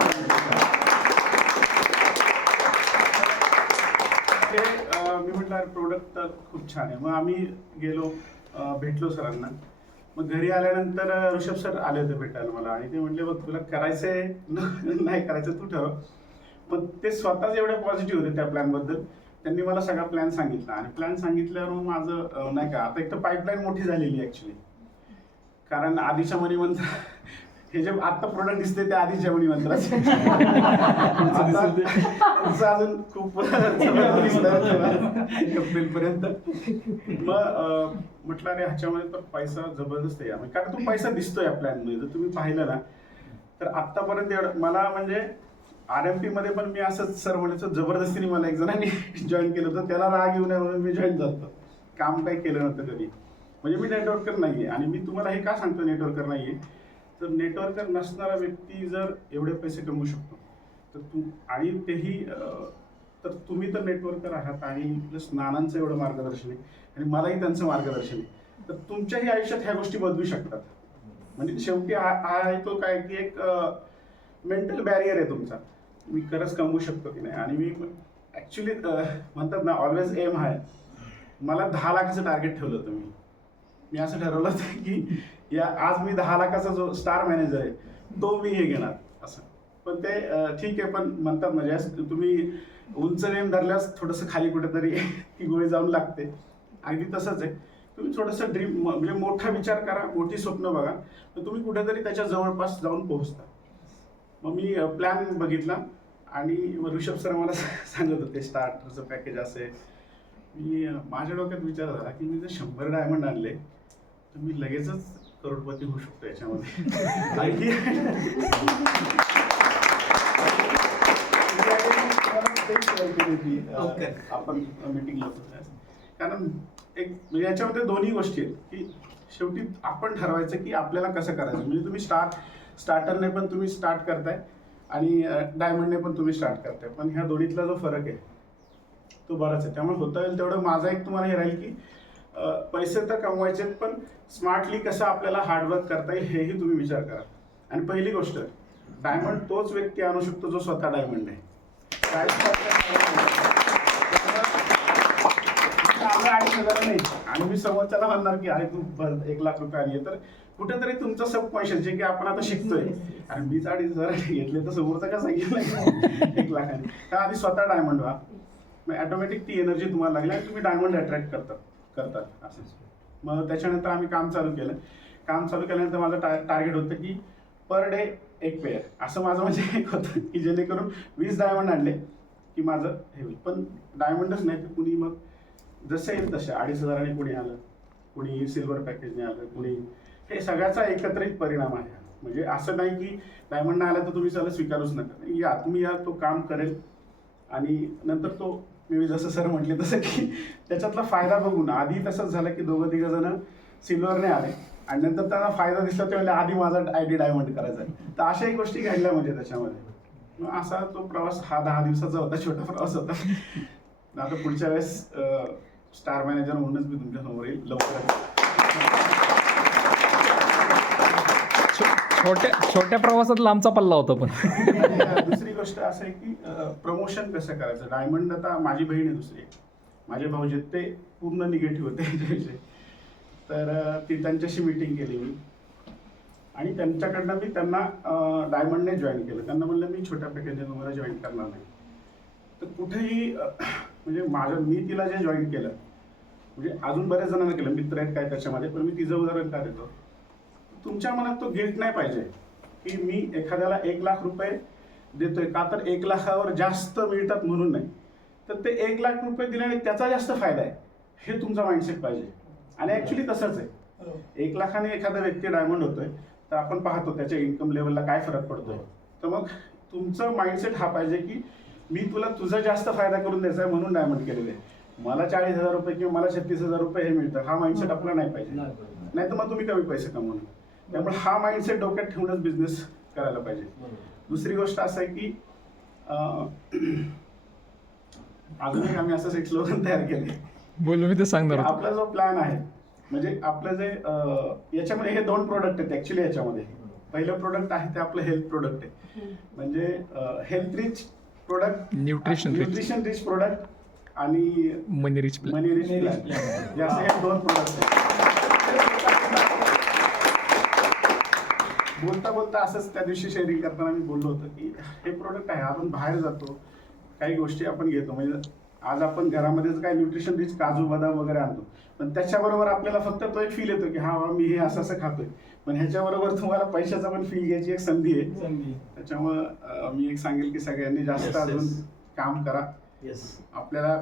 मी म्हटलं प्रोडक्ट तर खूप छान आहे. मग आम्ही गेलो, भेटलो सरांना. मग घरी आल्यानंतर ऋषभ सर आले होते भेटायला मला, आणि ते म्हटले बघ तुला करायचंय नाही करायचं तू ठरव. मग ते स्वतःच एवढे पॉझिटिव्ह होते त्या प्लॅनबद्दल. त्यांनी मला सगळा प्लॅन सांगितला, आणि प्लॅन सांगितल्यावर मग माझं नाही का, आता एक तर पाईपलाईन मोठी झालेली ॲक्च्युली. कारण आधीच्या मनी मंत्र हे जे आता प्रोडक्ट दिसते ते आधीच्या मनी मंत्राचे अजून खूप एप्रिलपर्यंत. मग म्हटलं अरे ह्याच्यामध्ये तर पैसा जबरदस्त आहे, कारण तो पैसा दिसतोय या प्लॅनमध्ये. जर तुम्ही पाहिलं ना तर आतापर्यंत एवढं मला म्हणजे RMP मध्ये पण मी असंच सर म्हणायचं, जबरदस्तीने मला एक जणांनी जॉईन केलं होतं. त्याला राग येऊ नये म्हणून मी जॉईन झालो. काम काही केलं नव्हतं कधी. म्हणजे मी नेटवर्कर नाहीये. आणि मी तुम्हाला हे का सांगतो नेटवर्कर नाहीये, तर नेटवर्कर नसणारा व्यक्ती जर एवढे पैसे कमवू शकतो तर आणि तेही तर तुम्ही तर नेटवर्कर आहात, आणि प्लस नानांचं एवढं मार्गदर्शन आहे, आणि मलाही त्यांचं मार्गदर्शन आहे. तर तुमच्याही आयुष्यात ह्या गोष्टी बदलू शकतात. म्हणजे शेवटी हा तो काय की एक मेंटल बॅरियर आहे तुमचा, मी खरंच कमवू शकतो की नाही. आणि मी ॲक्च्युली म्हणतात ना ऑलवेज एम आहे. मला 10 लाखाचं टार्गेट ठेवलं होतं. मी असं ठरवलं होतं की आज मी 10 लाखाचा जो स्टार मॅनेजर आहे तो मी हे घेणार असं. पण ते ठीक आहे, पण म्हणतात म्हणजे तुम्ही उंच नेम धरल्यास थोडंसं खाली कुठेतरी ती गोळी जाऊन लागते. अगदी तसंच आहे. तुम्ही थोडंसं ड्रीम म्हणजे मोठा विचार करा, मोठी स्वप्न बघा, तर तुम्ही कुठेतरी त्याच्या जवळपास जाऊन पोहोचता. मग मी प्लॅन बघितला, आणि ऋषभ सर मला सांगत होते स्टार्टरचं पॅकेज असे. मी माझ्या डोक्यात विचार झाला की मी जर 100 डायमंड आणले तर मी लगेचच करोडपती होऊ शकतो याच्यामध्ये. आपण मीटिंगला कारण एक म्हणजे याच्यामध्ये दोन्ही गोष्टी आहेत की शेवटी आपण ठरवायचं की आपल्याला कसं करायचं. म्हणजे तुम्ही स्टार्टरने पण तुम्ही स्टार्ट करताय, आणि डायमंडने पण तुम्ही स्टार्ट करताय, पण ह्या दोन्हीतला जो फरक आहे तो बराच आहे. त्यामुळे होता येईल तेवढं माझा एक तुम्हाला हे राहील की पैसे तर कमवायचे, पण स्मार्टली कसं आपल्याला हार्डवर्क करता येईल हेही तुम्ही विचार करा. आणि पहिली गोष्ट, डायमंड तोच व्यक्ती आणू शकतो जो स्वतः डायमंड आहे. आम्ही 2,500 नाही, आणि मी समोरच्याला म्हणणार की अरे तू 1 लाख रुपये आणि तर कुठेतरी तुमचं सबकॉन्शियस जे की आपण आता शिकतोय, आणि मीच 2,500 घेतले तर समोरचा कसा घेतला 1 लाखाने. तर आधी स्वतः डायमंड व्हा, मग ऑटोमॅटिक ती एनर्जी तुम्हाला लागली आणि तुम्ही डायमंड अट्रॅक्ट करतात असं. मग त्याच्यानंतर आम्ही काम चालू केलं. काम चालू केल्यानंतर माझं टार्गेट होतं की पर डे 1 पेअर असं माझं म्हणजे एक होतं की जेणेकरून 20 डायमंड आणले की माझं हे होईल. पण डायमंडच नाही तर कुणी मग जसं येईल तसे 2,500 कोणी आलं, कुणी सिल्वर पॅकेजने आलं, कुणी हे सगळ्याचा एकत्रित परिणाम आहे. म्हणजे असं नाही की डायमंड नाही आला तर तुम्ही त्याला स्वीकारूच नका. या तुम्ही या तो काम करेल आणि नंतर तो मी जसं सर म्हटले तसं की त्याच्यातला फायदा बघून आधी तसंच झालं की दोघं तिघं जण सिल्वरने आले आणि नंतर त्यांना फायदा दिसला त्यावेळेला आधी माझा ID डायमंड करायचा आहे. तर अशाही गोष्टी घडल्या म्हणजे त्याच्यामध्ये. मग असा तो प्रवास हा 10 दिवसाचा होता, छोटा प्रवास होता. आता पुढच्या वेळेस स्टार मॅनेजर म्हणूनच मी तुमच्या समोर येईल लवकरच. छोट्या प्रवासात लांबचा पल्ला होता पण. आणि, दुसरी गोष्ट असं आहे की प्रमोशन कसं करायचं. डायमंड आता माझी बहीण आहे दुसरी, माझे भाऊ जे ते पूर्ण निगेटिव्ह होते याच्याविषयी. तर ती त्यांच्याशी मीटिंग केली मी आणि त्यांच्याकडनं मी त्यांना डायमंडने जॉईन केलं. त्यांना म्हणलं मी छोट्या पॅकेजने तुम्हाला जॉईन करणार नाही. तर कुठेही म्हणजे मी तिला जे जॉईन केलं म्हणजे अजून बऱ्याच जणांना केलं, मित्र आहेत काय त्याच्यामध्ये, पण मी तिचं उदाहरण का देतो. तुमच्या मनात तो गिल्ट नाही पाहिजे की मी एखाद्याला 1 लाख रुपये देतोय का तर 1 लाखावर जास्त मिळतात म्हणून नाही, तर ते 1 लाख रुपये दिल्याने त्याचा जास्त फायदा आहे हे तुमचा माइंडसेट पाहिजे. आणि ऍक्च्युली तसंच आहे. 1 लाखाने एखादा व्यक्ती डायमंड होतोय तर आपण पाहतो त्याच्या इन्कम लेवलला काय फरक पडतोय. तर मग तुमचं माइंडसेट हा पाहिजे की मी तुला तुझा जास्त फायदा करून द्यायचा आहे म्हणून डायमंड केलेले आहे. मला 40,000 रुपये किंवा मला 36,000 रुपये हे मिळतात हा माइंडसेट आपला नाही पाहिजे. नाही तर मग तुम्ही कमी पैसे कमवणार. त्यामुळे हा माइंडसेट डोक्यात ठेवूनच बिझनेस करायला पाहिजे. दुसरी गोष्ट असं आहे की अजून एक आम्ही असंच एक स्लोगन तयार केले. बोलू मी ते सांगणार होतो. आपला जो प्लॅन आहे म्हणजे आपलं जे याच्यामध्ये हे 2 प्रोडक्ट आहेत ऍक्च्युली. याच्यामध्ये पहिलं प्रोडक्ट आहे ते आपलं हेल्थ प्रोडक्ट आहे. म्हणजे health rich product, nutrition rich product आणि मनी रिच मनी रिच प्लॅन, असे हे 2 प्रोडक्ट आहेत. बोलता बोलता असंच त्या दिवशी शेअरिंग करताना मी बोललो होतो की हे प्रोडक्ट आहे, आपण बाहेर जातो काही गोष्टी आपण घेतो. म्हणजे आज आपण घरामध्येच काय न्यूट्रिशन रिच काजू बदाम वगैरे आणतो, पण त्याच्याबरोबर आपल्याला फक्त तो एक फील येतो की हा मी हे असं असं खातोय. पण ह्याच्याबरोबर तुम्हाला पैशाचा पण फील घ्यायची एक संधी आहे. त्याच्यामुळं मी एक सांगेल की सगळ्यांनी जास्त अजून काम करा. आपल्याला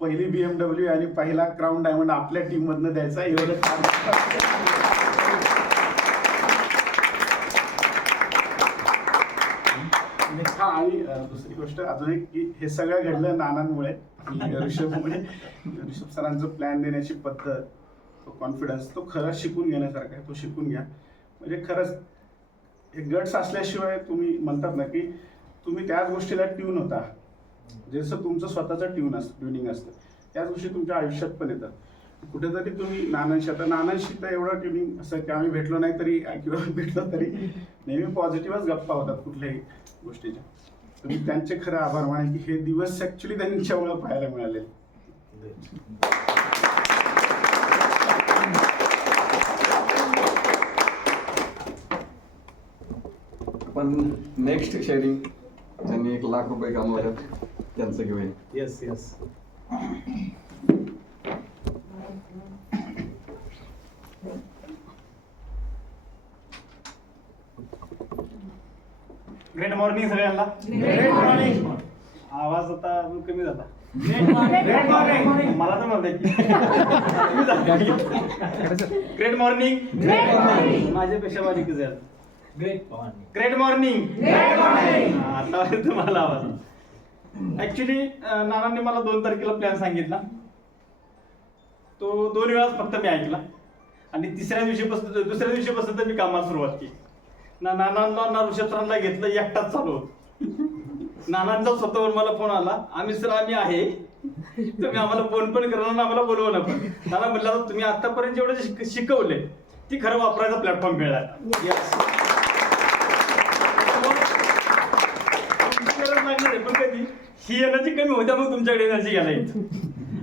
पहिली BMW आणि पहिला क्राऊन डायमंड आपल्या टीम मधनं द्यायचा एवढं काम. हा आणि दुसरी गोष्ट अजून एक की हे सगळं घडलं नानांमुळे, ऋषभमुळे. ऋषभ सरांचं प्लॅन देण्याची पद्धत, तो कॉन्फिडन्स, तो खरंच शिकून घेण्यासारखा आहे. तो शिकून घ्या. म्हणजे खरंच हे गट्स असल्याशिवाय तुम्ही म्हणतात ना की तुम्ही त्याच गोष्टीला ट्यून होता. जसं तुमचं स्वतःचं ट्युनिंग असतं त्याच गोष्टी तुमच्या आयुष्यात पण येतात. कुठेतरी तुम्ही नानांशी तर एवढं ट्युनिंग असं की आम्ही भेटलो नाही तरी किंवा भेटलो तरी नेहमी पॉझिटिव्हच गप्पा होतात कुठल्याही गोष्टीच्या. तुम्ही त्यांचे खरं आभार माना की हे दिवस ऍक्च्युली त्यांच्यामुळे पाहायला मिळाले. पण नेक्स्ट शेअरिंग ज्यांनी 1 लाख रुपये कमवले त्यांचं घेऊया. Yes yes. ग्रेट मॉर्निंग सगळ्यांना. Great morning. आवाज आता अजून कमी झाला. Great morning. मला तर म्हणताय ग्रेट मॉर्निंग. माझ्यापेक्षा बारीक झालं. Great morning. आता तुम्हाला आवाज. ऍक्च्युली नानांनी मला 2 तारखेला प्लॅन सांगितला. तो 2 वेळाच फक्त मी ऐकला आणि दुसऱ्या दिवशीपासून तर मी कामाला सुरुवात केली. नानांना ऋषभसरांना घेतलं, एकटाच चालू होत. नानांचा स्वतःवर मला फोन आला, आम्ही आहे, तुम्ही आम्हाला फोन पण करणार ना आम्हाला बोलवलं पण. नाना म्हटलं तुम्ही आतापर्यंत जेवढं शिकवले ती खरं वापरायचा प्लॅटफॉर्म मिळाला. लागणार आहे पण कधी ही एनर्जी कमी होत्या मग तुमच्याकडे एनर्जी घ्यायला येत.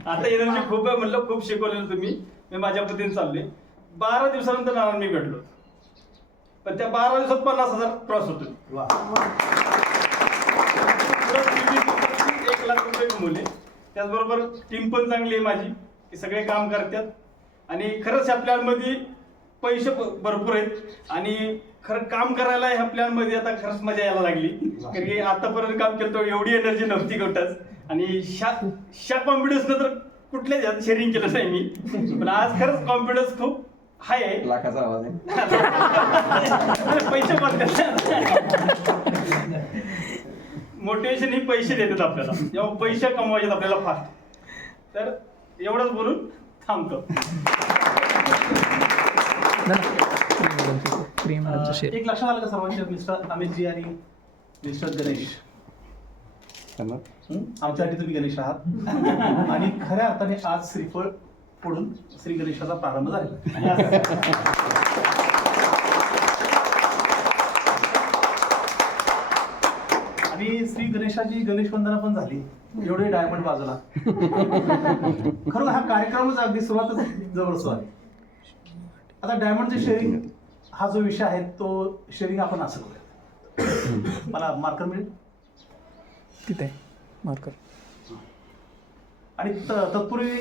आता एनर्जी खूप आहे म्हणलं, खूप शिकवलेलं तुम्ही. मी माझ्या पद्धतीने चालले. 12 दिवसानंतर नानांनी भेटलो, पण त्या 12 दिवसात 50,000 क्रॉस होतो. 1 लाख रुपये कमवले. त्याचबरोबर टीम पण चांगली आहे माझी, की सगळे काम करतात आणि खरंच ह्या प्लॅनमध्ये पैसे भरपूर आहेत आणि खरं काम करायला ह्या प्लॅनमध्ये आता खरंच मजा यायला लागली. कारण की आतापर्यंत काम केलं तर एवढी एनर्जी नव्हती कुठंच आणि शा कॉन्फिडन्सनं तर कुठल्याच यात शेअरिंग केलं नाही मी. पण आज खरंच कॉन्फिडन्स खूप हाय आहे. लाखाचा आवाज आहे. पैसे पण मोटिवेशन ही पैसे देतात आपल्याला, जेव्हा पैसे कमवायचे आपल्याला फास्ट. तर एवढंच बोलून थांबतो. एक लक्षात आलं का सर्वांच्या, मिस्टर अमितजी आणि मिस्टर गणेश, आमच्यासाठी तुम्ही गणेश आहात आणि खऱ्या अर्थाने आज श्रीफळ फोडून श्री गणेशाचा प्रारंभ झालेला. आणि श्री गणेशाची गणेश वंदना पण झाली, एवढे डायमंड बाजूला. खरं हा कार्यक्रमच अगदी सुरुवातच जबरदस्त आहे. आता डायमंडचे शेअरिंग हा जो विषय आहे तो शेअरिंग आपण असं करूया. मला मार्कर मिळेल तिथे मार्कर. आणि तत्पूर्वी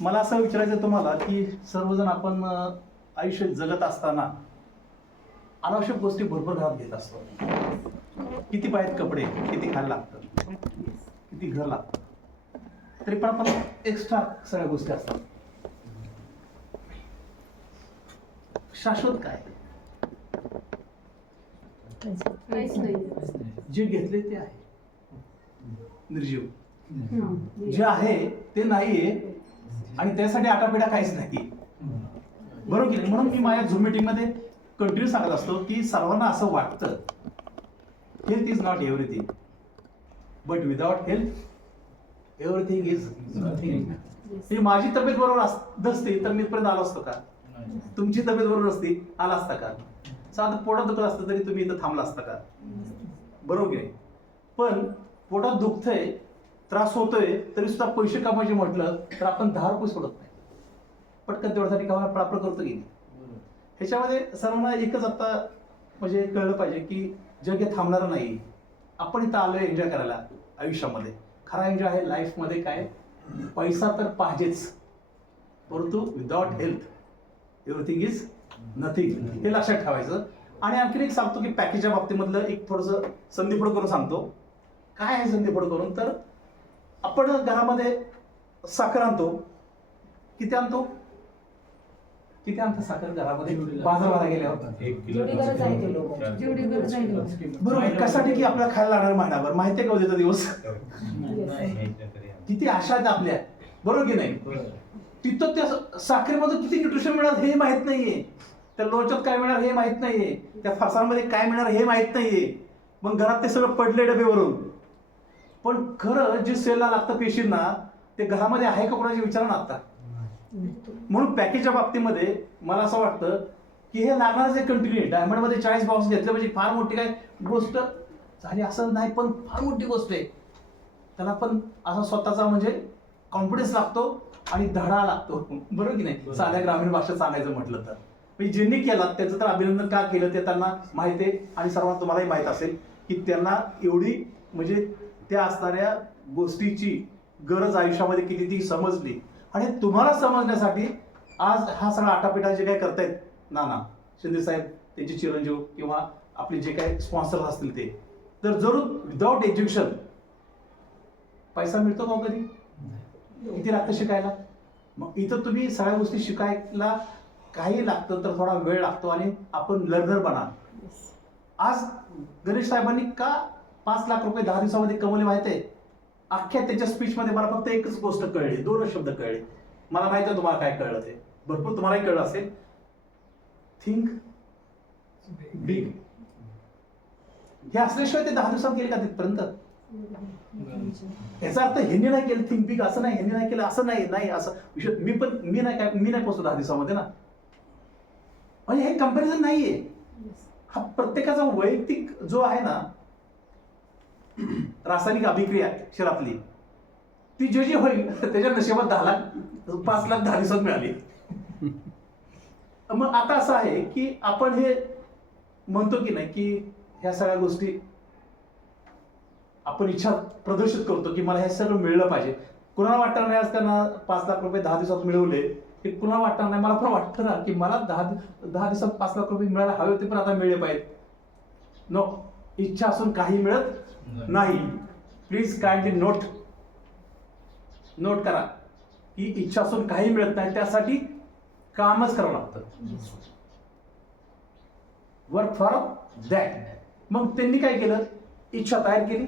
मला असं विचारायचं तुम्हाला की सर्वजण आपण आयुष्य जगत असताना अनावश्यक गोष्टी भरपूर घरात घेत असतो. किती पाहिजेत कपडे, किती खायला लागतं, किती घर लागतं, तरी पण आपण एक्स्ट्रा सगळ्या गोष्टी असतात. शाश्वत काय? काहीच नाही. जे घेतले ते आहे निर्जीव, जे आहे ते नाहीये आणि त्यासाठी आटापिटा काहीच नाही. बरोबर की नाही? म्हणून मी माझ्या झूम मीटिंग मध्ये कंटिन्यू सांगत असतो की सर्वांना असं वाटतं health is not everything, but without health everything is nothing. माझी तब्येत बरोबर नसते तर मी इथपर्यंत आलो असतो का? तुमची तब्येत बरोबर असती आला असता का? साधं पोटात दुखत असतं तरी तुम्ही इथं थांबला असता का? बरोबर की नाही? पण पोटात दुखतंय, त्रास होतोय, तरी सुद्धा पैसे कमायचे म्हटलं तर आपण 10 रुपये सोडत नाही, पटकन तेवढ्यासाठी कामाला प्राप्त करतो की. ह्याच्यामध्ये सर्वांना एकच आता म्हणजे कळलं पाहिजे की जग हे थांबणारं नाही. आपण इथं आलोय एन्जॉय करायला आयुष्यामध्ये. खरा एन्जॉय आहे लाईफमध्ये काय, पैसा तर पाहिजेच, परंतु without health everything is nothing, हे लक्षात ठेवायचं. आणि आणखीन एक सांगतो की पॅकेजच्या बाबतीमधलं एक थोडंसं संधीफोड करून सांगतो. काय आहे संधीफोड करून? तर आपण घरामध्ये साखर आणतो, किती आणतो? किती आणतो साखर घरामध्ये बाजाराला गेल्यावर? जेवढी गरज आहे ते लोक, जेवढी गरज आहे तेवढी. बरोबर. कशासाठी? की आपल्याला खायला लागणार महिनाभर. माहिती आहे का उद्याचा दिवस? किती आशा आहेत आपल्या, बरोबर की नाही? तिथं त्या साखरेमधून किती न्यूट्रिशन मिळणार हे माहित नाहीये, त्या लोणच्यात काय मिळणार हे माहित नाहीये, त्या फरसाणमध्ये काय मिळणार हे माहित नाहीये. मग घरात ते सगळं पडले डबेवरून. पण खरं जे सेलला लागतं पेशींना ते घरामध्ये आहे का कोणाचे विचार ना आता. म्हणून पॅकेजच्या बाबतीमध्ये मला असं वाटतं की हे लागणारच आहे कंटिन्यू. डायमंडमध्ये 40 बॉक्स घेतले म्हणजे फार मोठी काय गोष्ट झाली असं नाही, पण फार मोठी गोष्ट आहे. त्याला पण असा स्वतःचा म्हणजे कॉन्फिडन्स लागतो आणि धडा लागतो, बरोबर की नाही? साध्या ग्रामीण भाषेत सांगायचं म्हटलं तर म्हणजे ज्यांनी केला त्याचं तर अभिनंदन का केलं ते त्यांना माहिती आहे. आणि सर्वांना तुम्हालाही माहित असेल की त्यांना एवढी म्हणजे त्या असणाऱ्या गोष्टीची गरज आयुष्यामध्ये किती ती समजली. आणि तुम्हाला समजण्यासाठी आज हा सगळा आटापिटा जे काही करतायत नाना शिंदे साहेब, त्यांचे चिरंजीव किंवा आपले जे काही स्पॉन्सर असतील ते, तर जरूर विदाउट एज्युकेशन पैसा मिळतो का कधी? किती लागतं शिकायला? मग इथं तुम्ही सगळ्या गोष्टी शिकायला काही लागतं तर थोडा वेळ लागतो आणि आपण लर्नर बना. आज गणेश साहेबांनी का 5 लाख रुपये 10 दिवसामध्ये कमवले माहिती आहे? अख्ख्या त्याच्या स्पीचमध्ये मला फक्त एकच गोष्ट कळली, 2 शब्द कळले. मला माहिती आहे तुम्हाला काय कळलं ते, भरपूर तुम्हालाही कळलं असेल. Think big. हे असल्याशिवाय ते 10 दिवसात गेले का तिथपर्यंत? याचा अर्थ ह्यांनी नाही केलं थिंक बिग असं नाही, ह्यांनी नाही केलं असं नाही असं विषय. मी नाही पोचतो 10 दिवसामध्ये ना. म्हणजे हे कंपॅरिझन नाहीये. हा प्रत्येकाचा वैयक्तिक जो आहे ना रासायनिक अभिक्रिया शरीरातली ती जे होईल त्याच्या नशिबात 10 लाख 5 लाख 10 दिवसात मिळाली. मग आता असं आहे की आपण हे म्हणतो की नाही की ह्या सगळ्या गोष्टी आपण इच्छा प्रदर्शित करतो की मला हे सगळं मिळलं पाहिजे. कुणाला वाटणार नाही आज त्यांना 5 लाख रुपये 10 दिवसात मिळवले की कुणाला वाटणार नाही. मला पण वाटतं ना की मला 10 दिवसात 5 लाख रुपये मिळायला हवे होते पण आता मिळले पाहिजे. नो, इच्छा असून काही मिळत नाही. प्लीज काइंडली नोट करा की इच्छा असून काही मिळत नाही, त्यासाठी कामच करावं लागतं. Work for that. मग त्यांनी काय केलं? इच्छा तयार केली,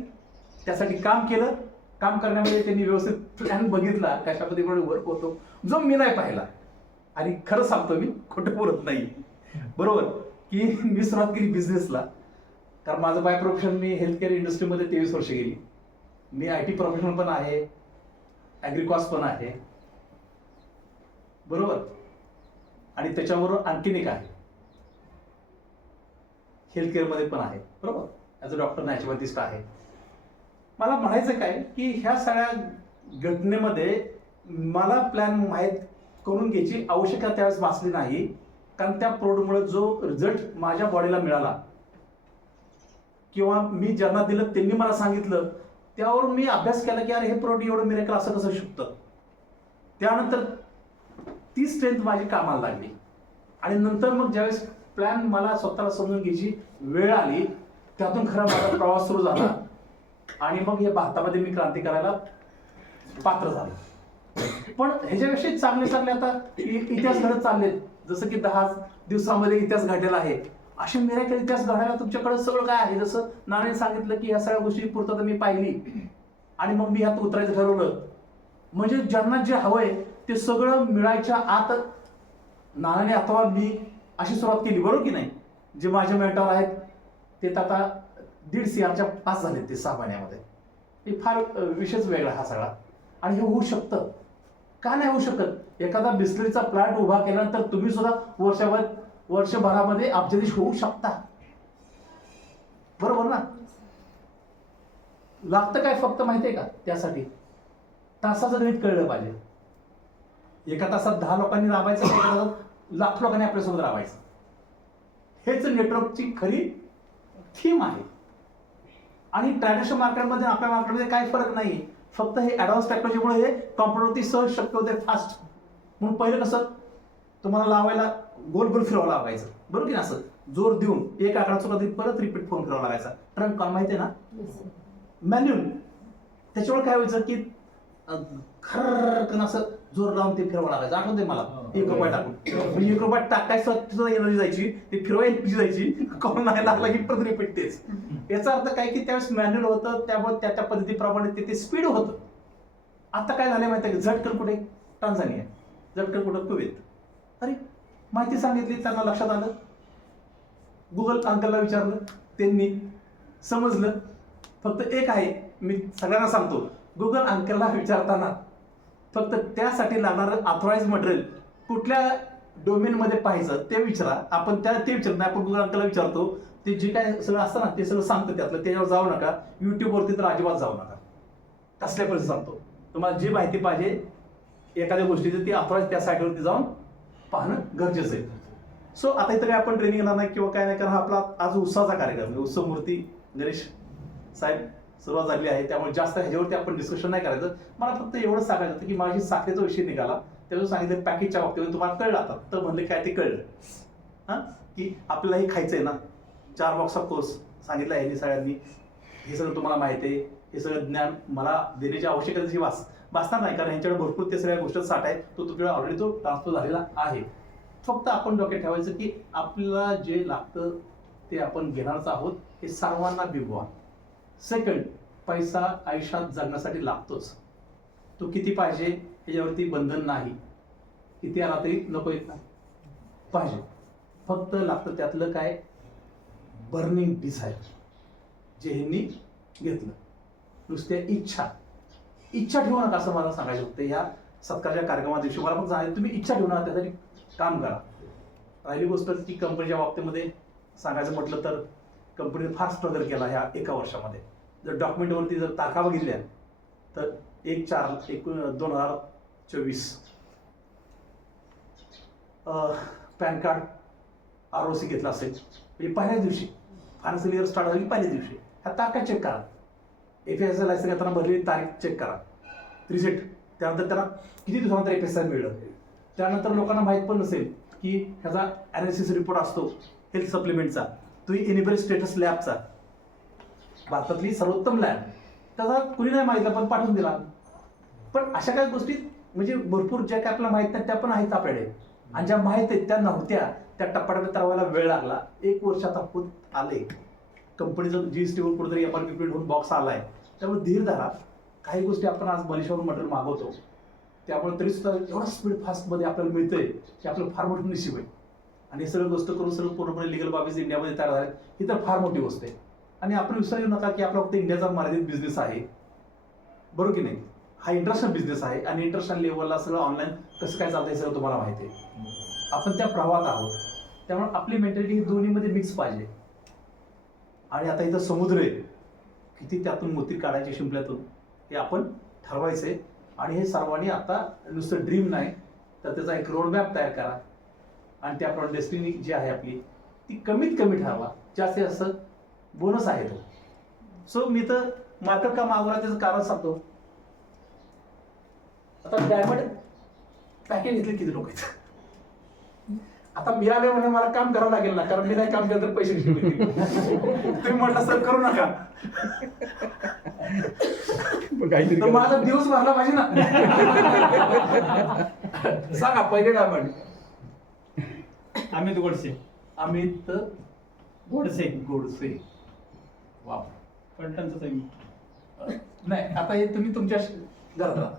त्यासाठी काम केलं. काम करण्यामध्ये त्यांनी व्यवस्थित प्लॅन बघितला कशा पद्धतीने वर्क होतो, जो मी नाही पाहिला. आणि खरं सांगतो, मी खोटं बोलत नाही, बरोबर, की मी सुरुवात केली बिझनेसला. कारण माझं बाय प्रोफेशन, मी हेल्थकेअर इंडस्ट्रीमध्ये 23 वर्ष गेली. मी IT प्रोफेशनल पण आहे, ॲग्रिकॉस पण आहे, बरोबर. आणि त्याच्याबरोबर आणखीन एक आहे, हेल्थकेअरमध्ये पण आहे, बरोबर, ॲज अ डॉक्टर नॅचरोपॅथिस्ट आहे. मला म्हणायचं काय की ह्या सगळ्या घटनेमध्ये मला प्लॅन माहीत करून घ्यायची आवश्यकता त्यावेळेस भासली नाही. कारण त्या प्रोडक्टमुळे जो रिझल्ट माझ्या बॉडीला मिळाला किंवा मी ज्यांना दिलं त्यांनी मला सांगितलं, त्यावर मी अभ्यास केला की अरे हे प्रोडक्ट एवढं मिरेकल असं कसं शकतं. त्यानंतर ती स्ट्रेंथ माझी कामाला लागली. आणि नंतर मग ज्यावेळेस प्लॅन मला स्वतःला समजून घ्यायची वेळ आली, त्यातून खरा माझा प्रवास सुरू झाला. आणि मग या भारतामध्ये मी क्रांती करायला पात्र झालो. पण ह्याच्यापेक्षा चांगले आता इतिहास घडत चाललेत, जसं की 10 दिवसामध्ये इतिहास घडलेला आहे. असे मिराकल इतिहास घडायला तुमच्याकडे सगळं काय आहे. जसं नानाने सांगितलं की या सगळ्या गोष्टी पूर्तता मी पाहिली आणि मग मी ह्यात उतरायचं ठरवलं. म्हणजे ज्यांना जे हवंय ते सगळं मिळायच्या आत नानाने अथवा मी अशी सुरुवात केली, बरोबर की नाही. जे माझे मेंटॉर आहेत ते आता 1.5 CRच्या पास झालेत ते 6 महिन्यामध्ये. हे फार विषयच वेगळा हा सगळा. आणि हे होऊ शकतं का नाही होऊ शकत. एखादा बिस्लरीचा प्लांट उभा केल्यानंतर तुम्ही सुद्धा वर्षभरामध्ये अब्जाधीश होऊ शकता, बरोबर ना. लागतं काय फक्त माहितीये का, त्यासाठी तासाचं गणित कळलं पाहिजे. एका तासात 10 लोकांनी राबायचं, एका तासात लाख लोकांनी आपल्यासोबत राबायचं. हेच नेटवर्कची खरी थीम आहे. आणि ट्रॅडिशनल मार्केटमध्ये आपल्या मार्केटमध्ये काय फरक नाही. फक्त हे ऍडव्हान्स टेक्नॉलॉजीमुळे हे कॉम्प्युटरवरती सहज शक्य होते, फास्ट. म्हणून पहिलं कसं तुम्हाला लावायला गोल गोल फिरवावं लागायचं, बरोबर की ना. असं जोर देऊन एक आकडा चुकला तरी परत रिपीट फोन फिरवावा लागायचा. ट्रंक कॉल माहिती आहे ना, मॅन्युअल. त्याच्यावर काय व्हायचं की खरं असं जोर लावून ते फिरवावं लागायचं. आठवते मला ₹1 टाकून, म्हणजे ₹1 टाकायचं सुद्धा एनर्जी जायची, ते फिरवाय एनर्जी जायची. कॉल नाही लागला की परत रिपीट तेच. याचा अर्थ काय की त्यावेळेस मॅन्युअल होतं, त्यामुळे त्या पद्धतीप्रमाणे ते स्पीड होतं. आता काय झालं माहिती आहे, झटकन कुठे टांझानिया, झटकन कुठं कुवेत. अरे माहिती सांगितली, त्यांना लक्षात आलं, गुगल अंकलला विचारलं, त्यांनी समजलं. फक्त एक आहे, मी सगळ्यांना सांगतो, गुगल अंकलला विचारताना फक्त त्यासाठी लागणारं ऑथराइज मटेरियल कुठल्या डोमेनमध्ये पाहायचं ते विचारा. आपण ते विचारत नाही, आपण गुगल अंकलला विचारतो. ते जे काय सगळं असतं ना ते सगळं सांगतं त्यातलं. त्याच्यावर जाऊ नका, युट्यूबवरती तर अजिबात जाऊ नका. कसल्या परिस्थिती सांगतो, तुम्हाला जी माहिती पाहिजे एखाद्या गोष्टीची ती ऑथराइज त्या साईटवरती जाऊन पाहणं गरजेचं आहे. सो आता इथं काय आपण ट्रेनिंग घेणार नाही किंवा काय नाही, कारण हा आपला आज उत्सवाचा कार्यक्रम आहे. उत्सव मूर्ती गणेश साहेब सुरुवात झाली आहे, त्यामुळे जास्त ह्याच्यावरती आपण डिस्कशन नाही करायचं. मला फक्त एवढंच सांगायचं होतं की माझी साखरेचा विषय निघाला, त्याचं सांगितलं पॅकेजच्या बाबतीमध्ये तुम्हाला कळलं. आता तर म्हणले काय ते कळलं हां, की आपल्याला हे खायचं आहे ना. 4 बॉक्स ऑफ कोर्स सांगितलं ह्यांनी सगळ्यांनी. हे सगळं तुम्हाला माहिती आहे, हे सगळं ज्ञान मला देण्याची आवश्यकता वाचणार नाही, कारण ह्यांच्याकडे भरपूर ते सगळ्या गोष्टी साठ आहे. तो तुमच्याकडे ऑलरेडी तो ट्रान्सफर झालेला आहे. फक्त आपण डोक्यात ठेवायचं की आपल्याला जे लागतं ते आपण घेणारच आहोत, हे सर्वांना बिगवा. सेकंड, पैसा आयुष्यात जगण्यासाठी लागतोच. तो किती पाहिजे याच्यावरती बंधन नाही, किती आला तरी नको येत नाही, पाहिजे. फक्त लागतं त्यातलं काय, बर्निंग डिझायर, जे ह्यांनी घेतलं. नुसत्या इच्छा ठेवू नका असं मला सांगायचं होतं. ह्या सत्कारच्या कार्यक्रमाच्या दिवशी मला पण सांगायचं, तुम्ही इच्छा ठेवू नका, त्यासाठी काम करा. राहिली गोष्ट की कंपनीच्या बाबतीमध्ये सांगायचं म्हटलं तर कंपनीने फार स्ट्रगल केला ह्या 1 वर्षामध्ये. जर डॉक्युमेंटवरती जर तारखा बघितल्या तर 1/4/2024 पॅन कार्ड ROC घेतला असेल, म्हणजे पहिल्याच दिवशी फायनान्शियल इयर स्टार्ट झाली, पहिल्याच दिवशी ह्या तारखा चेक करा. FSI लायसन घेताना भरलेली तारीख चेक करा, रिसेट. त्यानंतर त्याला किती दिवसानंतर FSI मिळलं. त्यानंतर लोकांना माहीत पण नसेल की ह्याचा ॲनालिसिस रिपोर्ट असतो हेल्थ सप्लिमेंटचा, तो एनिबल स्टेटस लॅबचा, भारतातली सर्वोत्तम लॅब. त्याचा कुणी नाही माहितला पण पाठवून दिला. पण अशा काही गोष्टी म्हणजे भरपूर ज्या काय आपल्याला माहीत नाही त्या पण आहेत आपल्याकडे, आणि ज्या माहीत आहेत त्या नव्हत्या, त्या टप्प्याटप्प्यात तरवायला वेळ लागला. 1 वर्ष आता होत आले. कंपनीचं GST होऊन कुठेतरी FRP प्रिंट होऊन बॉक्स आलाय, त्यामुळे धीर धरा. काही गोष्टी आपण आज मलेशियावरून मटेरियल मागवतो, त्यामुळे तरी सुद्धा एवढा स्पीड फास्टमध्ये आपल्याला मिळतंय की आपलं फार मोठं नशीब आहे. आणि हे सगळं गोष्ट करून सगळं पूर्णपणे लिगल बाबीज इंडियामध्ये तयार झाले, ही तर फार मोठी गोष्ट आहे. आणि आपण विसरू येऊ नका की आपला फक्त इंडियाचा मर्यादित बिझनेस आहे, बरोबर की नाही? हा इंटरनॅशनल बिझनेस आहे आणि इंटरनॅशनल लेवलला सगळं ऑनलाईन कसं काय चालतंय सगळं तुम्हाला माहिती आहे. आपण त्या प्रवाहात आहोत, त्यामुळे आपली मेंटॅलिटी दोन्हीमध्ये मिक्स पाहिजे. आणि आता इथं समुद्र आहे, किती त्यातून मोती काढायचे शिंपल्यातून हे आपण ठरवायचंय. आणि हे सर्वांनी आता नुसतं ड्रीम नाही तर त्याचा एक रोडमॅप तयार करा आणि त्याप्रमाणे डेस्टिनी जी आहे आपली ती कमीत कमी ठरवा. जास्तीत जास्त बोनस आहे तो. सो मी तर मार्केट का मागवला त्याचं कारण सांगतो. आता डायमंड पॅकेज घेतले किती लोक आहेत? आता मी आले म्हणजे मला काम करावं लागेल ना, कारण मी नाही काम केलं तर पैसे कसे मिळतील? तुम्ही म्हटलं सर करू नका, तर माझा दिवस भरला पाहिजे ना. सांगा पहिले डायमंड. अमित गोडसे. अमित गोडसे. गोडसे. वा. फलटणचंच आहे मी. नाही, आता हे तुम्ही तुमच्या घरात राहा.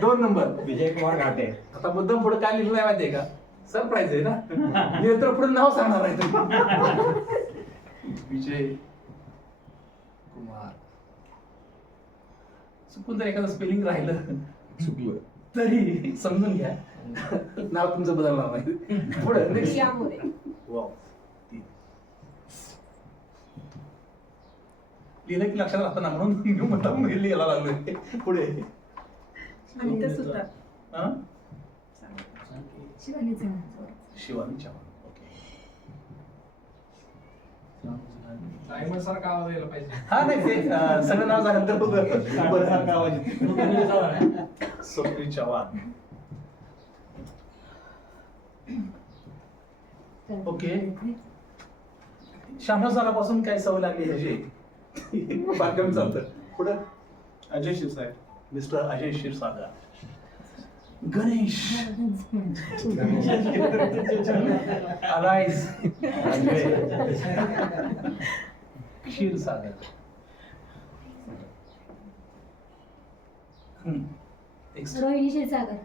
2 नंबर विजय कुमार घाटे. आता मुद्दाम पुढे काय लिहिलं आहे माहितीये का? सरप्राईज आहे ना, मी तर पुढे नाव सांगणार आहे तुम्ही. विजय कुमार. चुकून जर एखादं स्पेलिंग राहिलं चुकलं तरी समजून घ्या, नाव तुमचं बदलणार नाही. पुढे next. यामुळे वाव. लिहिलं की लक्षात राहतं ना, म्हणून मी मुद्दाम लिहायला लागलोय. पुढे आणि ते सुद्धा हा? शिवानीचं शिवानी चव्हाण. ओके. डायमंड सारखा आवाज यायला पाहिजे. हा नाही ते सगळं नाव झाल्यानंतर बरं आवाज येतो. सोपी चव्हाण. ओके. श्यामराव सरापासून काय सवय लागली ह्याची? बागम चालतं. पुढं अजय शिरसाट. मिस्टर अजय क्षीरसागर. गणेश. अलाइज. क्षीरसागर. Next. रोहिणी क्षीरसागर.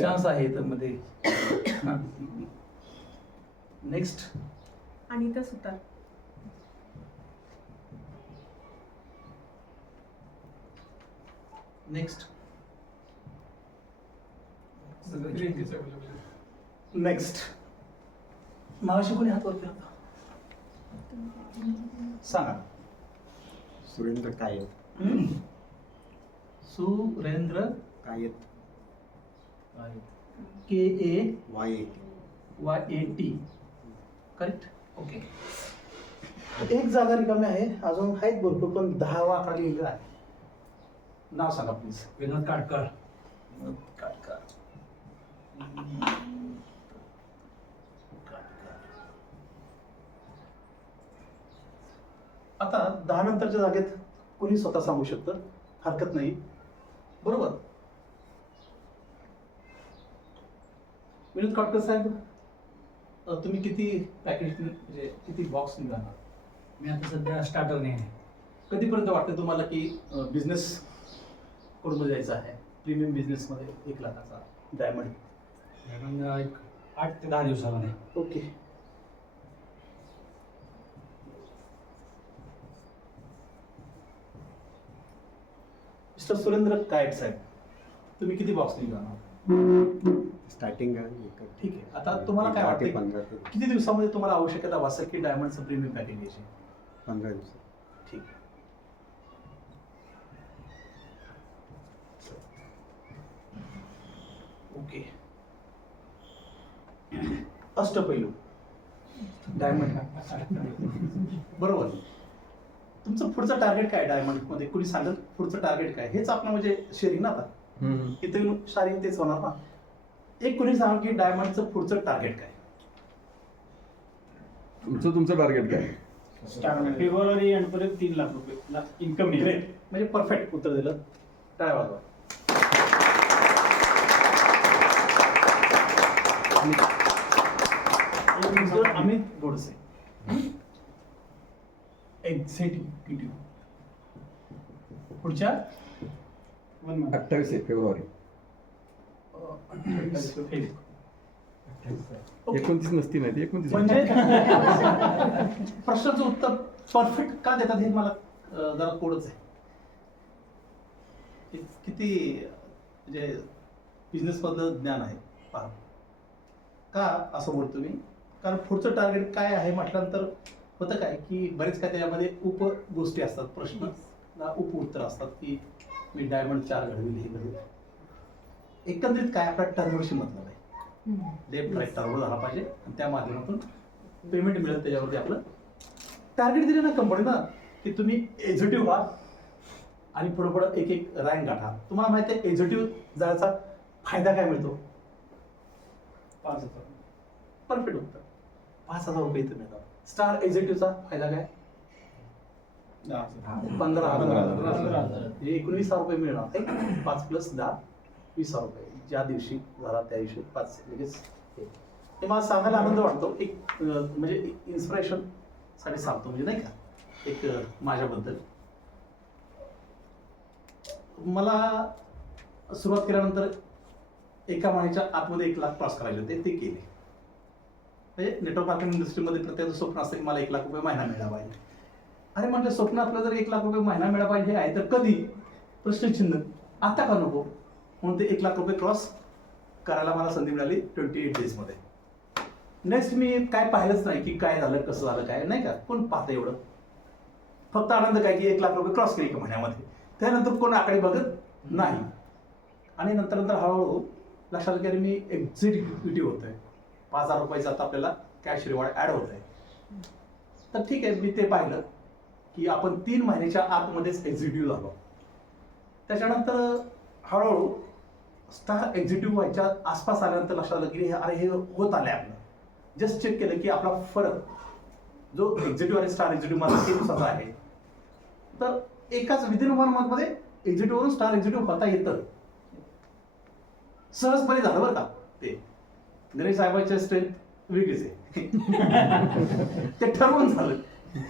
चान्स आहे तर मध्ये. नेक्स्ट. अनिता सुतार. नेक्स्ट. सगळं ग्रीनटीचं available आहे. नेक्स्ट. मागाशी कोणी हात वर केला होता? सांगा. सुरेंद्र कायत. सुरेंद्र कायत. KAYAT. करेक्ट. ओके. एक जागा रिकामी आहे, अजून आहेत भरपूर, पण 10वा आकडा लिहिलेला आहे. नाव सांगा प्लीज. विनोद काटकर. विनोद काटकर. आता 10 नंतरच्या जागेत कोणी स्वतः सांगू शकतं, हरकत नाही, बरोबर? विनोद काटकर साहेब, तुम्ही किती पॅकेज म्हणजे किती बॉक्स निघाणार? मी आता सध्या स्टार्टर नाही आहे. कधीपर्यंत वाटतं तुम्हाला की बिझनेस कोडमध्ये जायचं आहे, प्रीमियम बिझनेसमध्ये 1 लाखाचा डायमंड? एक 8 ते 10 दिवसामध्ये. ओके. मिस्टर सुरेंद्र कायट साहेब, तुम्ही किती बॉक्स निघाणार? स्टार्टिंग आहे. ठीक आहे. आता तुम्हाला काय 10 ते वाटतं 15 ते किती दिवसामध्ये तुम्हाला आवश्यकता भासेल की डायमंडचं प्रीमियम पॅकेज घ्यायची? 15 दिवस. ठीक आहे. ओके. अष्टपैलू डायमंड, बरोबर. तुमचं पुढचं टार्गेट काय डायमंड मध्ये? कुणी सांगेल पुढचं टार्गेट काय? हेच आपलं म्हणजे शेअरिंग ना. आता इथे शेअरिंग तेच होणार ना. एक कुणी सांगा की डायमंडचं पुढचं टार्गेट काय? तुमचं टार्गेट काय? फेब्रुवारी एंड पर्यंत 3 लाख रुपये इन्कम मिळेल. ग्रेट, म्हणजे परफेक्ट उत्तर दिलं. टाळ्या वाजवा. अमित गोडसे, एक्झिक्युटिव्ह. पुढच्या 28 फेब्रुवारी. 28 फेब्रुवारी. 29 नसती नाही, 29 म्हणजे प्रश्नाचं उत्तर परफेक्ट का देतात हे मला जरा कोडच आहे. किती म्हणजे बिझनेस मधलं ज्ञान आहे पहा. का असं बोलतो मी? कारण पुढचं टार्गेट काय आहे म्हटल्यानंतर होतं काय की बरेच काय त्याच्यामध्ये उप गोष्टी असतात, प्रश्न उप उत्तर असतात की मी डायमंड 4 घडविले हे घडविले. एकंदरीत काय आपल्या टर्नवरशी मतलब आहे. लेफ्ट राईट टर्न झाला पाहिजे आणि त्या माध्यमातून पेमेंट मिळेल. त्याच्यावरती आपलं टार्गेट दिलं ना कंपनीनं की तुम्ही एक्झिक्युटिव्ह व्हा आणि पुढे पुढे एक एक रँक गाठा. तुम्हाला माहिती आहे एक्झिक्युटिव्ह जायचा फायदा काय मिळतो? 5,000. परफेक्ट उत्तर. 5,000 रुपये इथं मिळतात. स्टार एक्झिक्युटिव्हचा फायदा काय? 15,000. 15,000. हे 19,000 रुपये मिळणार. 5 + 10 20,000 रुपये. ज्या दिवशी झाला त्या दिवशी 5 लगेच. हे मला सांगायला आनंद वाटतो. एक म्हणजे इन्स्पिरेशन साठी सांगतो, म्हणजे नाही का एक माझ्याबद्दल. मला सुरुवात केल्यानंतर एका महिन्याच्या आतमध्ये 1 लाख क्रॉस करायचे होते, ते केले. म्हणजे नेटवर्क मार्केटिंग इंडस्ट्रीमध्ये प्रत्येकाचं स्वप्न असतं की मला 1 लाख रुपये महिना मिळाला पाहिजे. अरे म्हणजे स्वप्न आपलं जर 1 लाख रुपये महिना मिळाला पाहिजे हे आहे तर कधी? प्रश्नचिन्ह. आता का नको? म्हणून ते 1 लाख रुपये क्रॉस करायला मला संधी मिळाली 28 डेजमध्ये. नेक्स्ट मी काय पाहिलंच नाही की काय झालं, कसं झालं, काय नाही का. कोण पाहतं एवढं? फक्त आनंद काय की 1 लाख रुपये क्रॉस केले 1 महिन्यामध्ये. त्यानंतर कोण आकडे बघत नाही. आणि नंतर हळूहळू लक्षात आलं की मी एक्झिक्युटिव्ह होतोय. 5,000 रुपयाचं आता आपल्याला कॅश रिवॉर्ड ॲड होत आहे. तर ठीक आहे, मी ते पाहिलं की आपण 3 महिन्याच्या आतमध्येच एक्झिक्युटिव्ह झालो. त्याच्यानंतर हळूहळू स्टार एक्झिक्युटिव्ह व्हायच्या आसपास आल्यानंतर लक्षात आलं की अरे हे होत आलंय. आपलं जस्ट चेक केलं की आपला फरक जो एक्झिक्युटिव्ह आणि स्टार एक्झिक्युटिव्ह मध्ये 3 दिवसाचा आहे. तर एकाच विदिन 1 मंथमध्ये एक्झिक्युटिव्हवरून स्टार एक्झिक्युटिव्ह होता येतं. सहजपणे झालं बरं का. ते गणेश साहेबांच्या स्ट्रेंथ वेगळीच आहे. ते ठरवून झालं.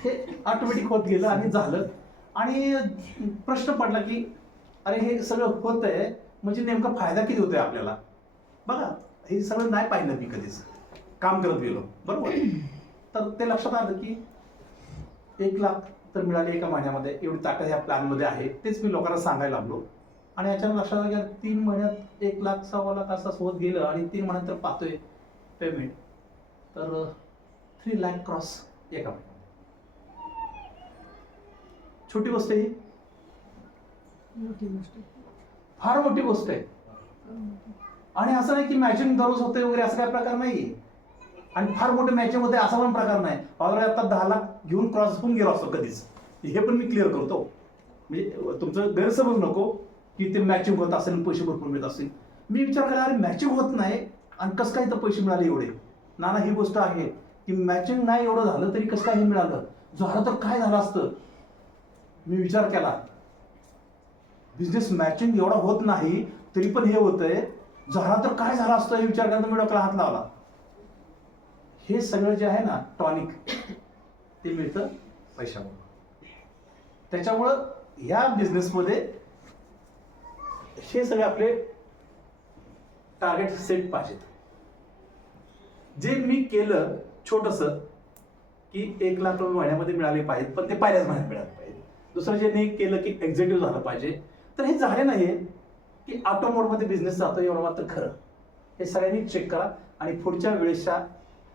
हे ऑटोमॅटिक होत गेलं आणि झालं. आणि प्रश्न पडला की अरे हे सगळं होत आहे म्हणजे नेमका फायदा किती होतोय आपल्याला? बघा हे सगळं नाही पाहिलं मी कधीच, काम करत गेलो बरोबर. तर ते लक्षात आलं की 1 लाख तर मिळाले एका महिन्यामध्ये, एवढी ताकद ह्या प्लॅनमध्ये आहे. तेच मी लोकांना सांगायला लागलो. आणि अचानक लक्षात आलं की 3 महिन्यात 1 लाख 1.25 लाख असं होत गेलं. आणि 3 महिन्यात तर पाहतोय पेमेंट तर 3 लाख क्रॉस एका महिन्यात. छोटी गोष्ट ही फार मोठी गोष्ट आहे. आणि असं नाही की मॅचिंग दररोज होते वगैरे असं काही प्रकार नाहीये. आणि फार मोठे मॅचिंग होते असा पण प्रकार नाही. ऑलरेडी आता 10 लाख घेऊन क्रॉस होऊन गेलो असतो कधीच. हे पण मी क्लिअर करतो. म्हणजे तुमचं गैरसमज नको की ते मॅचिंग होत असेल पैसे भरपूर मिळत असतील. मी विचार केला अरे मॅचिंग होत नाही आणि कसं काय तर पैसे मिळाले एवढे. नाना ही गोष्ट आहे की मॅचिंग नाही एवढं झालं तरी कसं काय हे मिळालं. झालं तर काय झालं असतं. मी विचार केला बिझनेस मॅचिंग एवढा होत नाही तरी पण हे होतंय, झाला तर काय झालं असतं हे विचार करता मी डोक्याला हात लावला. हे सगळं जे आहे ना टॉनिक ते मिळतं पैशामुळे. त्याच्यामुळं ह्या बिझनेसमध्ये हे सगळे आपले टार्गेट सेट पाहिजेत. जे मी केलं छोटंसं की 1 लाख रुपये महिन्यामध्ये मिळाले पाहिजेत पण ते पहिल्याच महिन्यात मिळाले पाहिजे. दुसरं जे मी केलं की एक्झिक्युटिव्ह झालं पाहिजे. तर हे झाले नाही की ऑटो मोडमध्ये बिझनेस जातो एवढं मात्र खरं. हे सगळ्यांनी चेक करा. आणि पुढच्या वेळेसच्या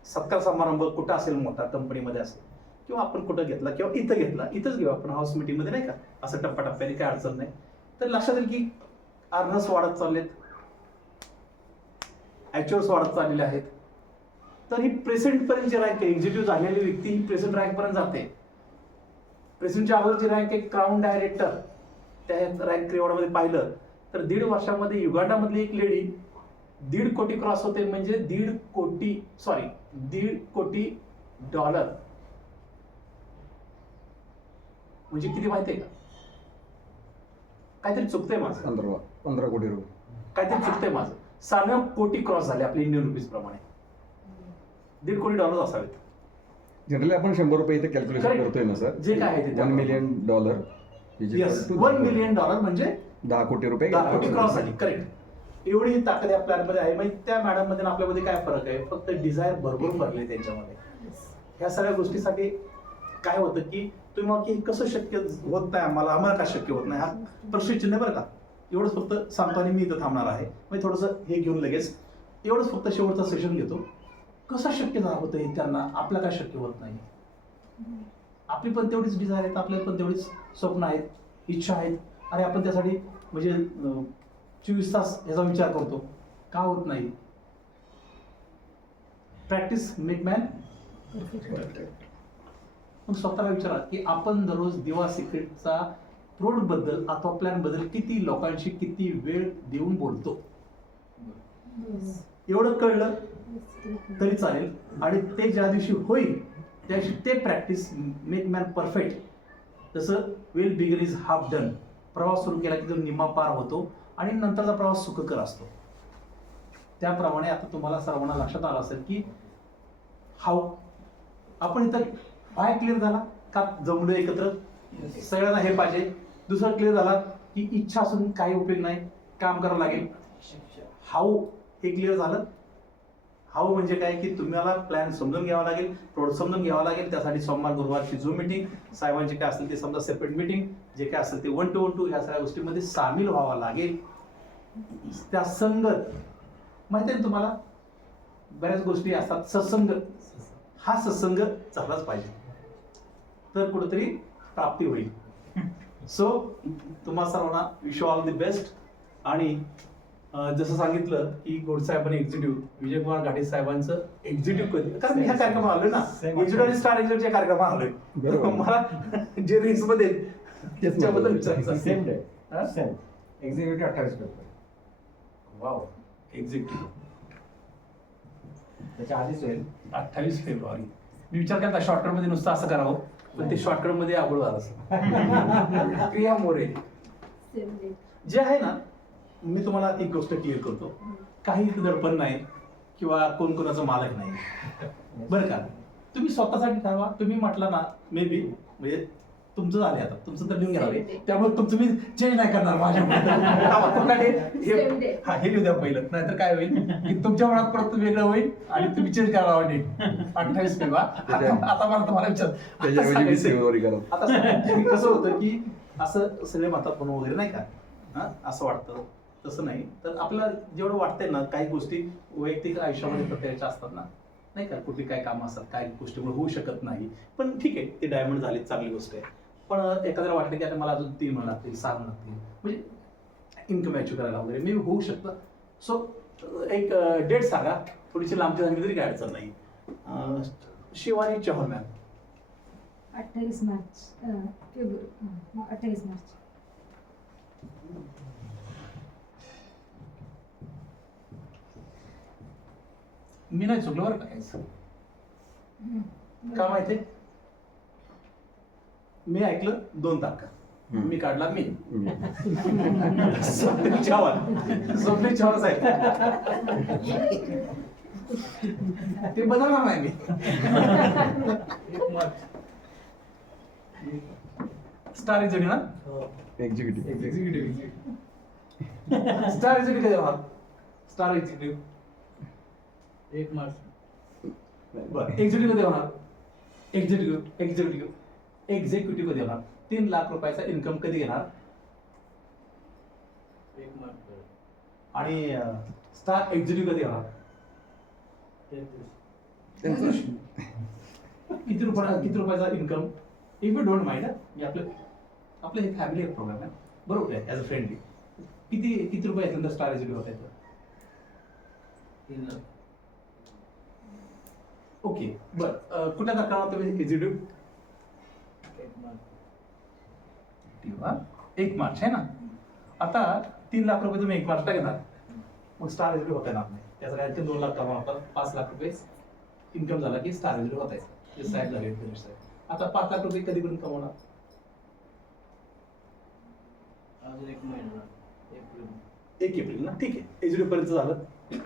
सत्कार समारंभ कुठं असेल मोठा कंपनीमध्ये असेल किंवा आपण कुठं घेतला किंवा इथं घेतला, इथंच घेऊ आपण हाऊस मीटिंगमध्ये नाही का, असं टप्प्याटप्प्याने काय अडचण नाही. तर लक्षात येईल की अर्नर्स वाढत चाललेत, ॲक्च्युअल्स वाढत चाललेले आहेत. तर ही प्रेझेंटपर्यंत जी रँक आहे एक्झिक्युटिव्ह झालेली व्यक्ती ही प्रेझेंट रँकपर्यंत जाते. प्रेझेंटच्या अगोदरची रँक आहे क्राऊन डायरेक्टर. त्या रँक रिवॉर्डमध्ये पाहिलं तर 1.5 वर्षामध्ये युगांडामधली एक लेडी 1.5 कोटी क्रॉस होते. म्हणजे 1.5 कोटी डॉलर म्हणजे किती माहितीये का? काहीतरी चुकतंय माझं, 15 कोटी रुपये. काहीतरी चुकतंय माझं. 6 कोटी क्रॉस झाले आपले इंडियन रुपीज प्रमाणे. 1.5 कोटी डॉलर असावेत. जनरली आपण 100 रुपये इथे कॅल्क्युलेशन Correct. करतोय ना सर. जे काय आहे ते $1 मिलियन येस, $1 मिलियन म्हणजे 10 कोटी रुपये. 10 कोटी क्रॉस झाली. करेक्ट. एवढी ही ताकद या प्लॅनमध्ये आहे. म्हणजे त्या मॅडम मध्ये आणि आपल्यामध्ये काय फरक आहे? फक्त डिझायर भरभरून भरले त्यांच्यामध्ये. ह्या सगळ्या गोष्टीसाठी काय होतं की तुम्ही मग की कसं शक्य होत नाही आम्हाला का शक्य होत नाही, हा प्रश्नचिन्ह बरं का. एवढंच फक्त सांगतो आणि मी इथं थांबणार आहे. म्हणजे थोडंसं हे घेऊन लगेच एवढंच फक्त शेवटचा सेशन घेतो. कसं शक्य होतं हे त्यांना, आपलं काय शक्य होत नाही? आपली पण तेवढीच डिझायर आहेत, आपल्याला पण तेवढीच स्वप्न आहेत, इच्छा आहेत. आणि आपण त्यासाठी म्हणजे 24 तास ह्याचा विचार करतो. का होत नाही? Practice make man. मग स्वतःला विचारा की आपण दररोज दिवा सिक्रेटचा प्रोडक्ट बद्दल अथवा प्लॅन बद्दल किती लोकांशी किती वेळ देऊन बोलतो. एवढं कळलं तरी चालेल. आणि ते ज्या दिवशी होईल त्या दिवशी ते प्रॅक्टिस मेक मॅन परफेक्ट. जसं well begun is half done. प्रवास सुरू केला की तो निम्मा पार होतो आणि नंतरचा प्रवास सुखकर असतो. त्याप्रमाणे आता तुम्हाला सर्वांना लक्षात आलं असेल की हाऊ आपण इथं काय क्लिअर झाला का जमलो एकत्र, सगळ्यांना हे पाहिजे. दुसरं क्लिअर झाला की इच्छा असून काही उपयोग नाही, काम करावं लागेल. हाऊ हे क्लिअर झालं. हाऊ म्हणजे काय की तुम्हाला प्लॅन समजून घ्यावा लागेल, प्रोडक्ट समजून घ्यावा लागेल. त्यासाठी सोमवार गुरुवारची झूम मीटिंग, साहेबांचे काय असेल ते समजा सेपरेट मीटिंग, जे काय असेल ते 1 to 1 ह्या सगळ्या गोष्टीमध्ये सामील व्हावं लागेल. त्या संगत माहिती आहे तुम्हाला बऱ्याच गोष्टी असतात. सत्संग, हा सत्संग झालाच पाहिजे तर कुठेतरी प्राप्ती होईल. सो तुम्हा सर्वांना विश ऑल द बेस्ट. आणि जसं सांगितलं की गोडसाहेबांनी एक्झिक्युटिव्ह विजयकुमार घाटे साहेबांचं एक्झिक्युटिव्ह कधी, कारण मी ह्या कार्यक्रमात आलोय ना, एक्झिक्युटिव्ह आणि स्टार एक्झिक्युटिव्हच्या कार्यक्रमात आलोय. मला जे रेस मध्ये त्याच्याबद्दल विचारायचं सेम डे हा? Same executive 28 paper. Wow. Executive त्याच्या आधीच होईल. 28 फेब्रुवारी. मी विचार केला शॉर्टकट मध्ये नुसतं असं करावं, पण ते शॉर्टकट मध्ये अवघड झालं. प्रिया मोरे जे आहे ना, मी तुम्हाला एक गोष्ट क्लिअर करतो. काही दडपण नाही किंवा कोण कोणाचा मालक नाही बरं का. तुम्ही स्वतःसाठी ठरवा. तुम्ही म्हटलं ना मे बी म्हणजे तुमचं झाले, आता तुमचं तर लिहून घ्यावे, त्यामुळे तुमचं मी चेंज नाही करणार माझ्या हे लिहू द्या पहिलं, नाहीतर काय होईल की तुमच्या मनात परत वेगळं होईल आणि तुम्ही चेंज करावं नीट. 28 फेब्रुवारी. आता मला तुम्हाला त्याच्याऐवजी 20 फेब्रुवारी करा. आता कसं होतं की असं सगळे म्हणतात म्हणून वगैरे नाही का, हा असं वाटतं. तसं नाही. तर आपल्याला जेवढं वाटतंय ना, काही गोष्टी वैयक्तिक आयुष्यामध्ये प्रत्येकाच्या असतात ना, नाही का, कुठली काय कामं असतात, काय गोष्टीमुळे होऊ शकत नाही. पण ठीक आहे, ते डायमंड झाले, चांगली गोष्ट आहे. पण एखाद्याला वाटलं की आता मला अजून 3 महिने लागतील, 6 महिने लागतील, म्हणजे इन्कम अचीव करायला वगैरे मी होऊ शकतं. सो एक डेट सांगा, थोडीशी लांबची सांगितली तरी काय अडचण नाही. शिवानी चव्हाण मॅम. 28 मार्च फेब्रुवारी 28 मार्च. मी नाही चुकलो बरं का काहीच. का माहिती, मी ऐकलं 2 तारखा, मी काढला मी. स्वप्नील चव्हाण साहेब ते बनवणार नाही मी. स्टार एक्झिक्युटिव्ह ना, एक्झिक्युटिव्ह स्टार एक्झिक्युटिव्ह कधी होणार? Star executive 1 March. बरं, एक्झिक्युटिव्ह कधी होणार? एक्झिक्युटिव्ह कधी होणार? 3 लाख रुपयाचा इन्कम कधी घेणार? 1 मार्च. आणि स्टार एक्झिक्युटिव्ह कधी होणार? 33. किती रुपयाचा income? If you don't mind, आपलं हे फॅमिली प्रोग्राम आहे, बरोबर आहे, ॲज अ फ्रेंडली. किती रुपये आहेत नंतर स्टार एक्झिक्युटिव्ह होता येतं? 3 लाख. ओके, बरं. कुठल्या तारखेला तुम्ही एक्झिक्युटिव्ह? 1 मार्च. 1 मार्च आहे ना. आता 3 लाख रुपये तुम्ही 1 मार्चला घेणार, मग स्टार एक्झिक्युटिव्ह होता येणार नाही. त्याचं काय 2 लाख कमावतात, 5 लाख रुपये इन्कम झाला की स्टार एक्झिक्युटिव्ह होता येतं. ते साहेब झाले गणेश साहेब. आता 5 लाख रुपये कधीपर्यंत कमवणार? अजून 1 महिना एप्रिल. 1 एप्रिल ना, ठीक आहे. एक्झिक्युटिव्ह पर्यंत झालं,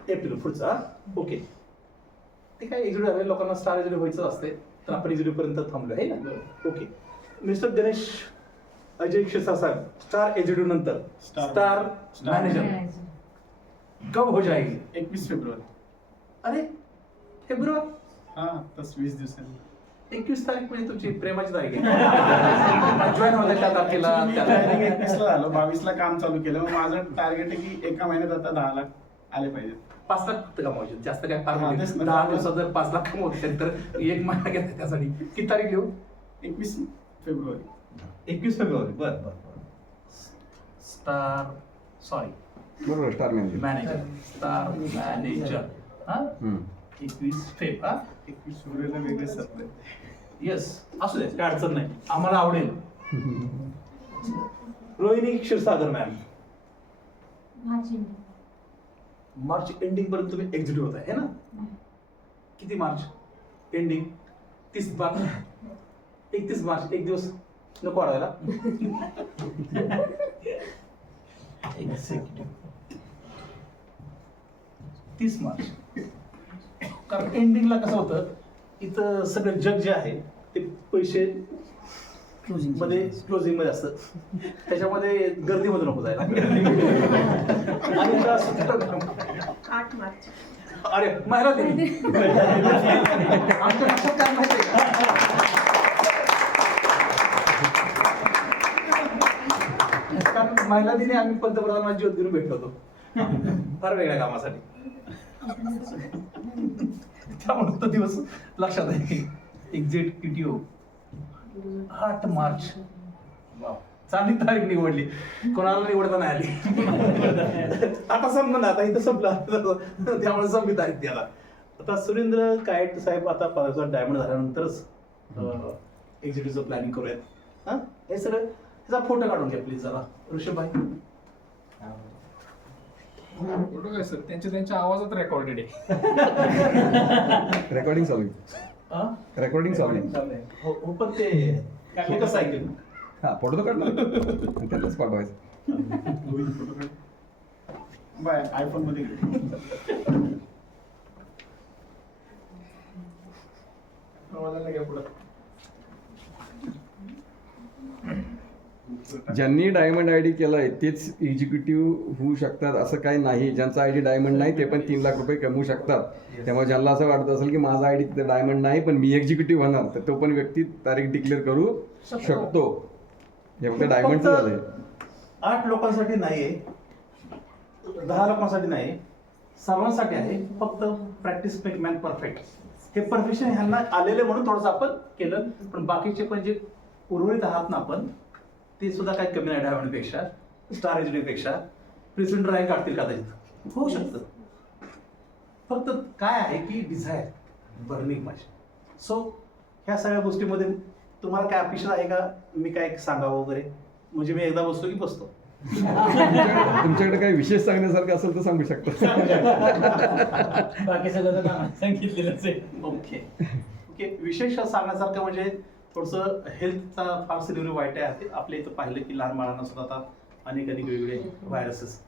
एप्रिल पुढचा. ओके, ते काय एक्झिक्युटिव्ह झाले, लोकांना स्टार एक्झिक्युटिव्ह व्हायचं असते, तर आपण एक्झिक्युटिव्ह पर्यंत थांबलो आहे ना. ओके, मिस्टर गणेश अजय क्षीरसागर साहब, स्टार एक्झिक्युटिव्ह नंतर स्टार मॅनेजर कब हो जाएगी? 21 फेब्रुवारी. अरे फेब्रुवारी, हा, तस 20 दिवसांनी. 21 तारीख म्हणजे तुमची प्रेमाची तारीख आहे. जॉईन होते त्या तारखेला. Training 21 ला झालं, 22 ला काम चालू केलं. मग माझं टार्गेट आहे की एका महिन्यात आता 10 लाख आले पाहिजेत. 5 लाख फक्त कमावायचे, जास्त काय फार हा, नाही. तेच ना. 10 दिवसात जर 5 लाख कमवत असेल तर 1 महिना घेतात त्यासाठी. किती तारीख घेऊ? 21 फेब्रुवारी. 21 फेब्रुवारी. बर बर बर. स्टार, सॉरी, बरोबर, star manager. Manager, star manager. हा, 21 फेब. हा, 21 फेब्रुवारीला वेगळे सरप्राईज. येस, असू दे, काय अडचण नाही, आम्हाला आवडेल. Rohini Kshirsagar ma'am, March ending पर्यंत तुम्ही एक्झिक्युटिव्ह होता है ना? किती मार्च एंडिंग? 30 मार्च, 31 मार्च, एक दिवस नको वाढवायला. एक्झिक्युटिव्ह 30 मार्च. कारण एंडिंगला कसं होतं, इथं सगळं जग जे आहे ते पैसे मध्ये क्लोजिंग मध्ये असतं, त्याच्यामध्ये गर्दीमध्ये नको जायला. आणि त्रास होतो. 8 मार्च. अरे महिला दिन आमच्या लक्षात काय माहिती आहे का? कारण महिला दिनी आम्ही पंतप्रधानांना ज्योत देऊन भेटलो होतो, फार वेगळ्या कामासाठी. त्यामुळे तो दिवस लक्षात आहे. एक्झिक्युटिव्ह 8 मार्च. वाव, चांगली तारीख निवडली, कोणाला निवडता नाही आली. आता संपलं ना, आता इथं संपलं, त्यामुळे संपली तारीख द्याला. आता सुरेंद्र कायट साहेब आता डायमंड झाल्यानंतरच एक्झिक्युटिव्हचं प्लॅनिंग करूयात. हा, हे सगळं ह्याचा फोटो काढून घ्या प्लीज जरा, ऋषभ भाई. फोटो काय सर, त्यांच्या आवाजात रेकॉर्डेड आहे. रेकॉर्डिंग चालू आहे. हा? रेकॉर्डिंग चालू आहे. हो, पण ते कसं ऐकेल? हा, फोटो तर काढला आणि त्यालाच पाठवायचं. बाय, आयफोन मध्ये घे. ज्यांनी डायमंड आयडी केलाय तेच एक्झिक्युटिव्ह होऊ शकतात असं काही नाही. ज्यांचा आयडी डायमंड नाही ते पण 3 लाख रुपये कमवू शकतात. त्यामुळे ज्यांना असं वाटत असेल की माझा आयडी तिथे डायमंड नाही पण मी एक्झिक्युटिव्ह होणार, तर तो पण व्यक्ती तारीख डिक्लेअर करू शकतो. हे फक्त डायमंडचं झालंय. 8 लोकांसाठी नाहीये, 10 लोकांसाठी नाही, सर्वांसाठी आहे. फक्त प्रॅक्टिस मेक मॅन परफेक्ट. हे परफेक्शन ह्यांना आलेले म्हणून थोडंसं आपण केलं, पण बाकीचे पण जे उर्वरित आहात ना आपण, ते सुद्धा काही कमी नाही. डायमंडपेक्षा, स्टार एजडीपेक्षा प्रेसिडेंट रँक काढतील कदाचित, होऊ शकतं. फक्त काय आहे की डिझायर, बर्निंग माझी. सो ह्या सगळ्या गोष्टीमध्ये तुम्हाला काय अपेक्षा आहे का मी काय सांगावं वगैरे? म्हणजे मी एकदा बसतो की बसतो. तुमच्याकडे काही विशेष सांगण्यासारखं असेल तर सांगू शकता. बाकी सगळं तर आम्हाला सांगितलेलंच आहे. ओके ओके, विशेष सांगण्यासारखं म्हणजे थोडंसं हेल्थचा फार सिनेरी वाईट आहे. आपल्या इथं पाहिलं की लहान बाळांना सुद्धा आता अनेक वेगवेगळे व्हायरसेस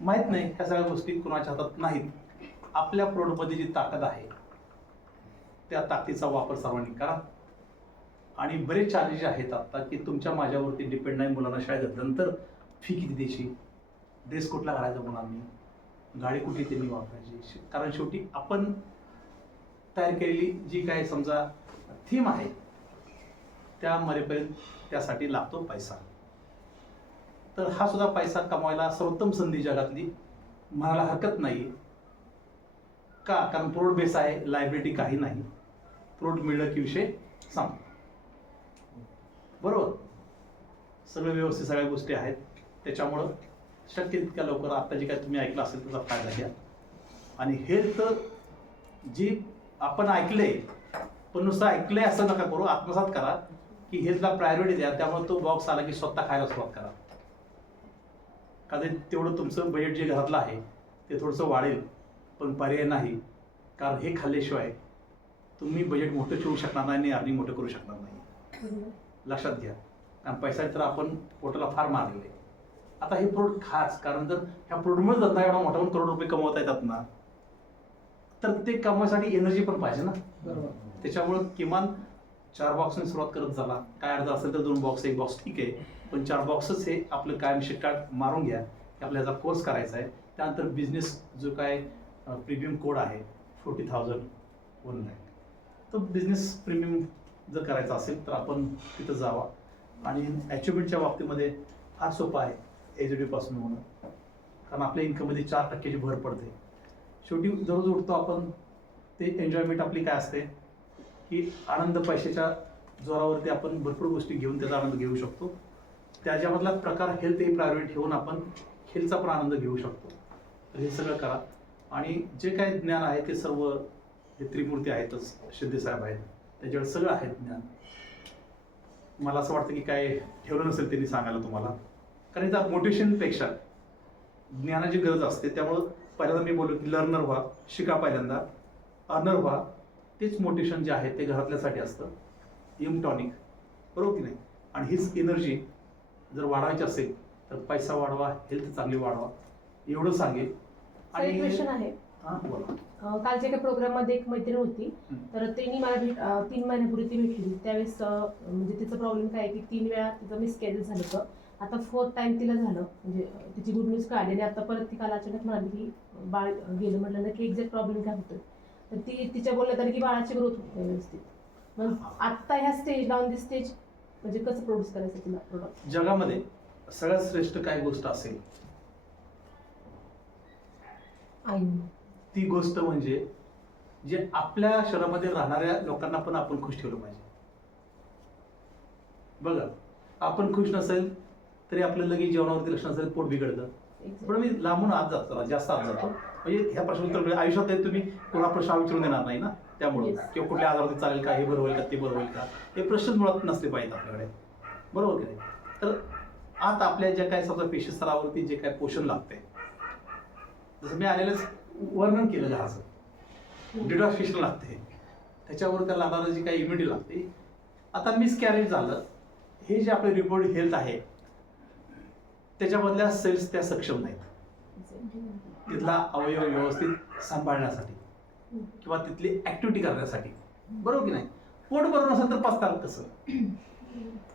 माहीत नाही. ह्या सगळ्या गोष्टी कुणाच्या हातात नाहीत. आपल्या प्रोडक्टमध्ये जी ताकद आहे त्या ताकदीचा वापर सर्वांनी करा. आणि बरेच चॅलेंज आहेत आता की तुमच्या माझ्यावरती डिपेंड नाही. मुलांना शाळेत घातल्यानंतर फी किती द्यायची, ड्रेस कुठला घालायचा मुलांनी, गाडी कुठली त्यांनी वापरायची. कारण शेवटी आपण तयार केलेली जी काय समजा थीम आहे त्या मरेपर्यंत त्यासाठी लागतो पैसा. तर हा सुद्धा पैसा कमवायला सर्वोत्तम संधी जगातली म्हणायला हरकत नाही. का? कारण प्रोड बेस आहे, लायबिलिटी काही नाही. प्रोड मिळलं की विषय सांग, बरोबर. सगळं व्यवस्थित सगळ्या गोष्टी आहेत. त्याच्यामुळं शक्य तितक्या लवकर आता जे काय तुम्ही ऐकलं असेल त्याचा फायदा घ्या. आणि हेल्थ जी आपण ऐकलंय पण नुसतं ऐकलंय असं नका करू, आत्मसात करा की हेल्थला प्रायोरिटी द्या. त्यामुळे तो बॉक्स आला की स्वतः खायला सुरुवात करा. कारण तेवढं तुमचं बजेट जे घरातलं आहे ते थोडंसं वाढेल, पण पर्याय नाही. कारण हे खाल्ल्याशिवाय तुम्ही बजेट मोठं ठेवू शकणार नाही आणि अर्निंग मोठं करू शकणार नाही. लक्षात घ्या. कारण पैसा तर आपण पोटाला फार मारलेले. आता हे प्रोडक्ट खास, कारण जर ह्या प्रोडक्टमुळे धंदा एवढा मोठा करोड रुपये कमवता येतात ना, तर ते कमवायसाठी एनर्जी पण पाहिजे ना. त्याच्यामुळं किमान 4 बॉक्सने सुरुवात करत झाला. काय अर्थ असेल तर 2 बॉक्स 1 बॉक्स ठीक आहे, पण 4 बॉक्सच हे आपलं कायम शिटाट मारून घ्या की आपल्याला याचा कोर्स करायचा आहे. त्यानंतर बिझनेस जो काय प्रीमियम कोड आहे 40,000 1 लाख, तो बिझनेस प्रीमियम जर करायचा असेल तर आपण तिथं जावा. आणि अचिव्हमेंटच्या बाबतीमध्ये फार सोपं आहे एजडी पासून होणं, कारण आपल्या इन्कममध्ये 4% भर पडते. शेवटी दररोज उठतो आपण, ते एन्जॉयमेंट आपली काय असते की आनंद पैशाच्या जोरावरती आपण भरपूर गोष्टी घेऊन त्याचा आनंद घेऊ शकतो. त्याच्यामधला प्रकार हेल्थ हे प्रायोरिटी ठेवून आपण हेल्थचा पण आनंद घेऊ शकतो. तर हे सगळं करा. आणि जे काही ज्ञान आहे ते सर्व हे त्रिमूर्ती आहेतच, शिंदे साहेब आहेत, त्याच्यावर सगळं आहे ज्ञान. मला असं वाटतं की काय ठेवलं नसेल त्यांनी सांगायला तुम्हाला, कारण इथं मोटिवेशनपेक्षा ज्ञानाची गरज असते. त्यामुळं पहिल्यांदा मी बोललो की लर्नर व्हा, शिका पहिल्यांदा, अर्नर व्हा. तेच मोटिवेशन जे आहे ते घरातल्यासाठी असतं, टॉनिक, बरोबर की नाही. आणि हीच एनर्जी जर वाढवायची असेल तर पैसा वाढवा, हेल्थ चांगली वाढवा, एवढं सांगेल. सर, एक क्वेश्चन आहे. हां बोला. कालच्या एका प्रोग्राम मध्ये एक मैत्रीण होती, तर त्यांनी मला 3 महिन्यापूर्वी ती भेटली. त्यावेळेस म्हणजे तिचा प्रॉब्लेम काय आहे की 3 वेळा तिचं मिसकॅरेज झालं होतं. आता 4th टाइम तिला झालं, म्हणजे तिची गुड न्यूज काढली. आणि आता परत ती काल अचानक म्हणाली की बाळ गेलं. म्हटलं की एक्झॅक्ट प्रॉब्लेम काय होतं, तर ती तिच्या बोलण्यात आली की बाळाची ग्रोथ होत नाही व्यवस्थित. मग आता ह्या स्टेज ऑन दिस स्टेज म्हणजे कसं प्रोड्यूस करायचं तिला प्रोडक्ट? जगामध्ये सगळ्यात श्रेष्ठ काय गोष्ट असेल ती गोष्ट म्हणजे जे आपल्या शहरामध्ये राहणाऱ्या लोकांना पण आपण खुश ठेवलं पाहिजे. बघा, आपण खुश नसेल तरी आपलं लगेच जेवणावरती लक्ष नसेल, पोट बिघडतं. पण मी लांबून आत जातो, जास्त आत जातो. म्हणजे ह्या प्रश्न आयुष्यात तुम्ही कोणा प्रश्न विचारून देणार नाही ना, त्यामुळे किंवा कुठल्या आजारावरती चालेल का, हे बरं होईल का, ते बरं होईल का, हे प्रश्न मुळात नसले पाहिजेत आपल्याकडे, बरोबर की नाही. तर आत आपल्या ज्या काय समजा पेशी स्तरावरती जे काय पोषण लागते, जसं मी आलेलंच वर्णन केलं घराचं, डिटॉक्सिफिकेशन लागते, त्याच्यावर त्याला लागणारं जी काही इम्युनिटी लागते. आता मिसकॅरेज झालं, हे जे आपले रिपोर्ट हेल्थ आहे त्याच्यामधल्या सेल्स त्या सक्षम नाहीत तिथला अवयव व्यवस्थित सांभाळण्यासाठी किंवा तिथली ऍक्टिव्हिटी करण्यासाठी, बरोबर की नाही. पोट बरोबर नसेल तर पचताल कसं?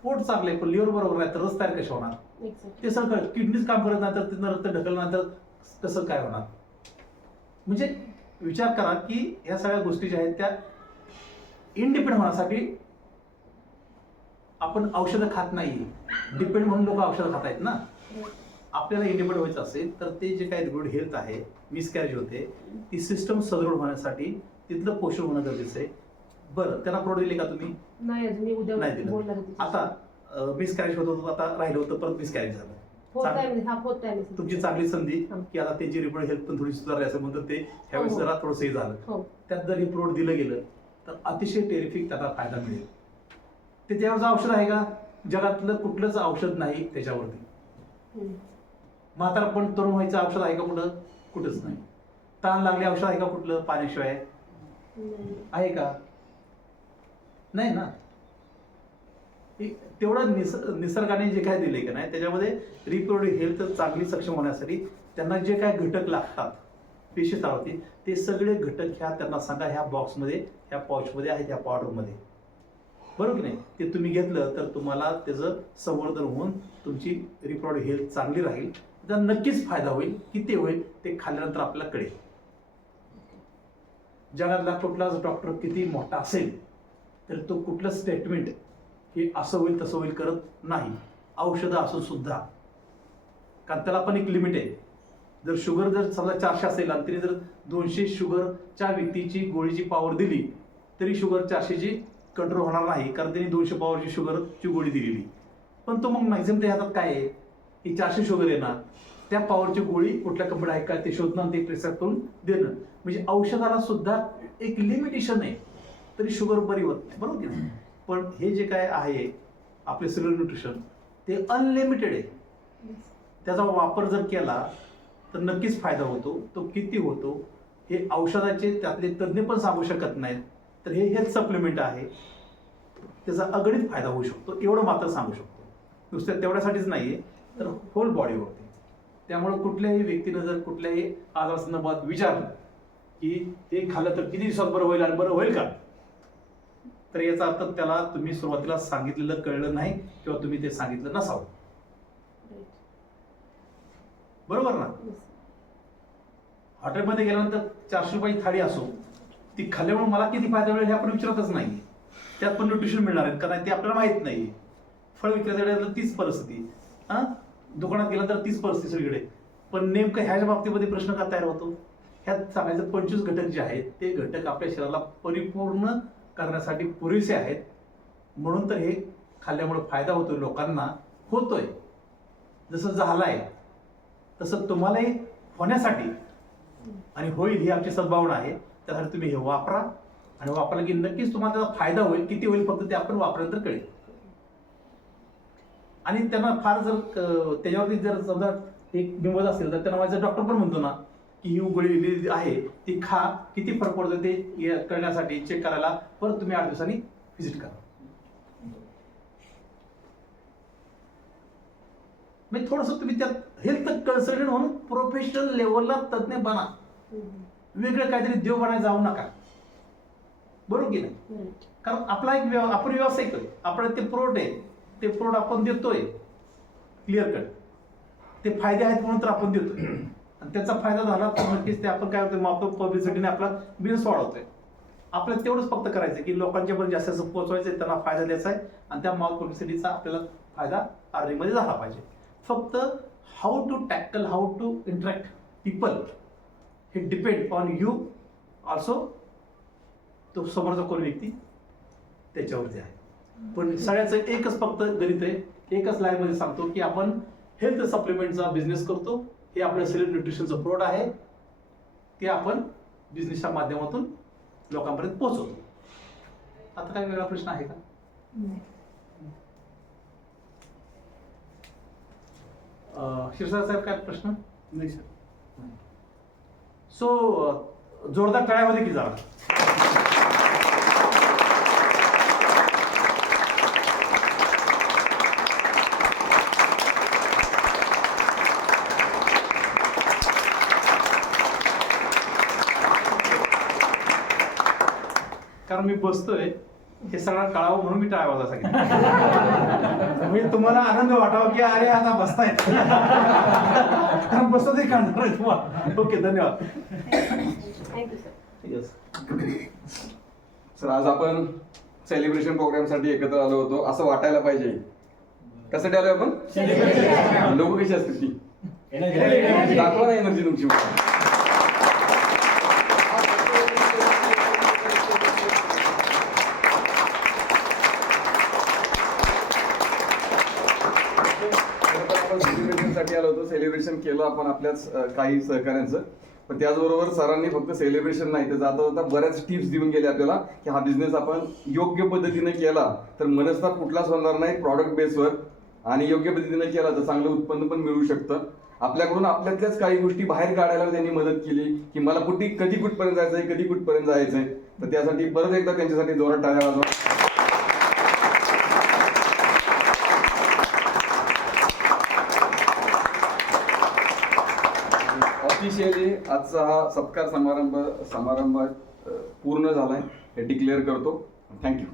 पोट चांगलं आहे पण लिव्हर बरोबर नाही तर रस तयार कसे होणार? ते सगळं किडनीच काम करत नाही तर तिथं रक्त ढकलल्यानंतर कसं काय होणार? म्हणजे विचार करा की ह्या सगळ्या गोष्टी ज्या आहेत त्या इंडिपेंडंट होण्यासाठी आपण औषधं खात नाही, डिपेंड म्हणून लोक औषधं खात आहेत ना. आपल्याला इंडिपेंडंट व्हायचं असेल तर ते जे काही रिपोर्ट हेल्थ आहे, मिसकॅरेज होते, ती सिस्टम सदृढ होण्यासाठी तिथलं पोषण होणं गरजेचं आहे. बरं, त्यांना प्रोडक्ट दिले का तुम्ही? नाही, अजून मी उद्या नाही दिलं. बोलणार होते. आता मिसकॅरेज होत होतं, आता राहिलं होतं, परत मिसकॅरेज झालं. फोर्थ टाइम तुमची चांगली संधी की आता त्याची रिपोर्ट हेल्थ पण थोडी सुधारली असं म्हणतात, ते ह्यावेळेस जरा थोडंसं हे झालं. त्यात जर हे प्रोडक्ट दिलं गेलं तर अतिशय टेरिफिक त्याचा फायदा मिळेल. ते त्यावरचं औषध आहे का? जगातलं कुठलंच औषध नाही त्याच्यावरती. म्हातारा पण तरुण व्हायचं औषध आहे का कुठं? कुठंच नाही. ताण लागले औषध आहे का कुठलं पाण्याशिवाय? आहे का? नाही ना. तेवढं निसर्गाने जे काय दिले का नाही त्याच्यामध्ये रिप्रोडक्टिव्ह हेल्थ चांगली सक्षम होण्यासाठी त्यांना जे काय घटक लागतात पेशी स्तरावरती, ते सगळे घटक ह्या त्यांना सांगा ह्या बॉक्समध्ये, ह्या पाउचमध्ये आहेत, ह्या पावडरमध्ये, बरोबर की नाही. ते तुम्ही घेतलं तर तुम्हाला त्याचं संवर्धन होऊन तुमची रिप्रोडक्टिव्ह हेल्थ चांगली राहील. त्याचा नक्कीच फायदा होईल. किती होईल ते खाल्ल्यानंतर आपल्याला कळेल. जगातला कुठलाच डॉक्टर किती मोठा असेल तर तो कुठलं स्टेटमेंट हे असं होईल तसं होईल करत नाही, औषधं असून सुद्धा. कारण त्याला पण एक लिमिट आहे. जर शुगर जर समजा 400 असेल आणि तिने जर 200 शुगरच्या व्यक्तीची गोळीची पॉवर दिली तरी शुगर 400ची कंट्रोल होणार नाही, कारण त्यांनी 200 पॉवरची शुगरची गोळी दिलेली. पण तो मग मॅक्झिमम त्या हातात काय आहे की 400 शुगर येणार, त्या पॉवरची गोळी कुठल्या कंपनी आहे का ते शोधणं, ते प्रिस्क्राइब करून देणं. म्हणजे औषधाला सुद्धा एक लिमिटेशन आहे, तरी शुगर बरी होत नाही, बरोबर की नाही. पण हे जे काय आहे आपले सेल्युलर न्यूट्रिशन ते अनलिमिटेड आहे. त्याचा वापर जर केला तर नक्कीच फायदा होतो. तो किती होतो हे औषधाचे त्यातले तज्ज्ञ पण सांगू शकत नाहीत. तर हे हेल्थ सप्लिमेंट आहे, त्याचा अगणित फायदा होऊ शकतो, एवढं मात्र सांगू शकतो. नुसतं तेवढ्यासाठीच नाही आहे, तर होल बॉडीवरती. त्यामुळं कुठल्याही व्यक्तीनं जर कुठल्याही आजारासंदर्भात विचारलं की हे खाल्लं तर किती दिवसात बरं होईल आणि बरं होईल का, तर याचा अर्थ त्याला तुम्ही सुरुवातीला सांगितलेलं कळलं नाही किंवा तुम्ही ते सांगितलं नसावं. बरोबर ना? हॉटेलमध्ये गेल्यानंतर 400 रुपयाची थाळी असो, ती खाल्ल्यामुळे मला किती फायदा मिळेल हे आपण विचारतच नाही. त्यात पण न्यूट्रिशन मिळणार आहेत का नाही ते आपल्याला माहित नाही. फळ विक्रेत्याकडे तीच परिस्थिती, दुकानात गेला तर तीच परिस्थिती सगळीकडे. पण नेमकं ह्याच्या बाबतीमध्ये प्रश्न का तयार होतो? ह्यात सांगायचं 25 घटक जे आहेत ते घटक आपल्या शरीराला परिपूर्ण करण्यासाठी पुरेसे आहेत. म्हणून तर हे खाल्ल्यामुळे फायदा होतो, लोकांना होतोय. जसं झालाय तसं तुम्हालाही होण्यासाठी आणि होईल ही आमची सद्भावना आहे. त्यासाठी तुम्ही हे वापरा आणि वापरला की नक्कीच तुम्हाला त्याचा फायदा होईल. किती होईल फक्त ते आपण वापरल्यानंतर कळेल. आणि त्यांना फार जर त्याच्यावरती जर समजा एक बिंबत असेल तर त्यांना माझा डॉक्टर पण म्हणतो ना की ही गोळी आहे ती खा, किती फरक पडतो ते करण्यासाठी चेक करायला परत तुम्ही 8 दिवसांनी व्हिजिट करा. म्हणजे थोडंसं तुम्ही त्यात हेल्थ कन्सल्टंट म्हणून प्रोफेशनल लेवलला तज्ञ बना. वेगळं काहीतरी देव बनायला जाऊ नका. बरोबर की नाही? कारण आपला एक आपण व्यावसायिक आहे, आपण ते प्रोडक्ट आहे, ते प्रोडक्ट आपण देतोय क्लिअर कट. ते फायदे आहेत म्हणून तर आपण देतोय आणि त्याचा फायदा झाला तर नक्कीच ते आपण काय होतं मग आपण पब्लिसिटीने आपला बिझनेस वाढवतोय. आपल्याला तेवढंच फक्त करायचं की लोकांच्यापर्यंत जास्त जास्त पोहोचवायचं, त्यांना फायदा द्यायचा आहे आणि त्या माउथ पब्लिसिटीचा आपल्याला फायदा अर्निंगमध्ये झाला पाहिजे. फक्त how to tackle, how to interact people हे डिपेंड ऑन यू ऑल्सो. तो समोरचा कोण व्यक्ती त्याच्यावरती आहे. पण सगळ्याचं एकच फक्त गणित आहे, एकच लाईनमध्ये सांगतो की आपण हेल्थ सप्लिमेंटचा बिझनेस करतो. हे आपलं सेल्फ न्यूट्रिशनचं प्रोडक्ट आहे, ते आपण बिझनेसच्या माध्यमातून लोकांपर्यंत पोहोचवतो. आता काय वेगळा प्रश्न आहे का? शिरसाट साहेब काय प्रश्न? नाही सर. सो जोरदार टाळ्यामध्ये की जा. कारण मी बसतोय हे सगळं कळावं म्हणून मी टाळ्या वाजवायला सांगितलं. म्हणजे तुम्हाला आनंद वाटावा की अरे आता बसतायत. कारण बसतो ते कळणार तुम्हाला. ओके, धन्यवाद. Thank you sir. येस सर, आज आपण सेलिब्रेशन प्रोग्रामसाठी एकत्र आलो होतो असं वाटायला पाहिजे. कशासाठी आलोय आपण? लोक कशी असतील ती दाखवा ना एनर्जी तुमची. सेलिब्रेशनसाठी आलो होतो, सेलिब्रेशन केलं आपण आपल्याच काही सहकाऱ्यांचं. पण त्याचबरोबर सरांनी फक्त सेलिब्रेशन नाही तर जाता जाता बऱ्याच टिप्स देऊन गेले आपल्याला की हा बिझनेस आपण योग्य पद्धतीने केला तर मनस्ताप कुठलाच होणार नाही प्रॉडक्ट बेसवर, आणि योग्य पद्धतीने केला तर चांगलं उत्पन्न पण मिळू शकतं. आपल्याकडून आपल्यातल्याच काही गोष्टी बाहेर काढायला त्यांनी मदत केली की मला कधी कुठपर्यंत जायचंय, कधी कुठपर्यंत जायचंय. तर त्यासाठी परत एकदा त्यांच्यासाठी जोरात टाळ्या वाजवा. ऑफिशियली आजचा हा सत्कार समारंभ पूर्ण झालाय हे डिक्लेअर करतो. थँक्यू.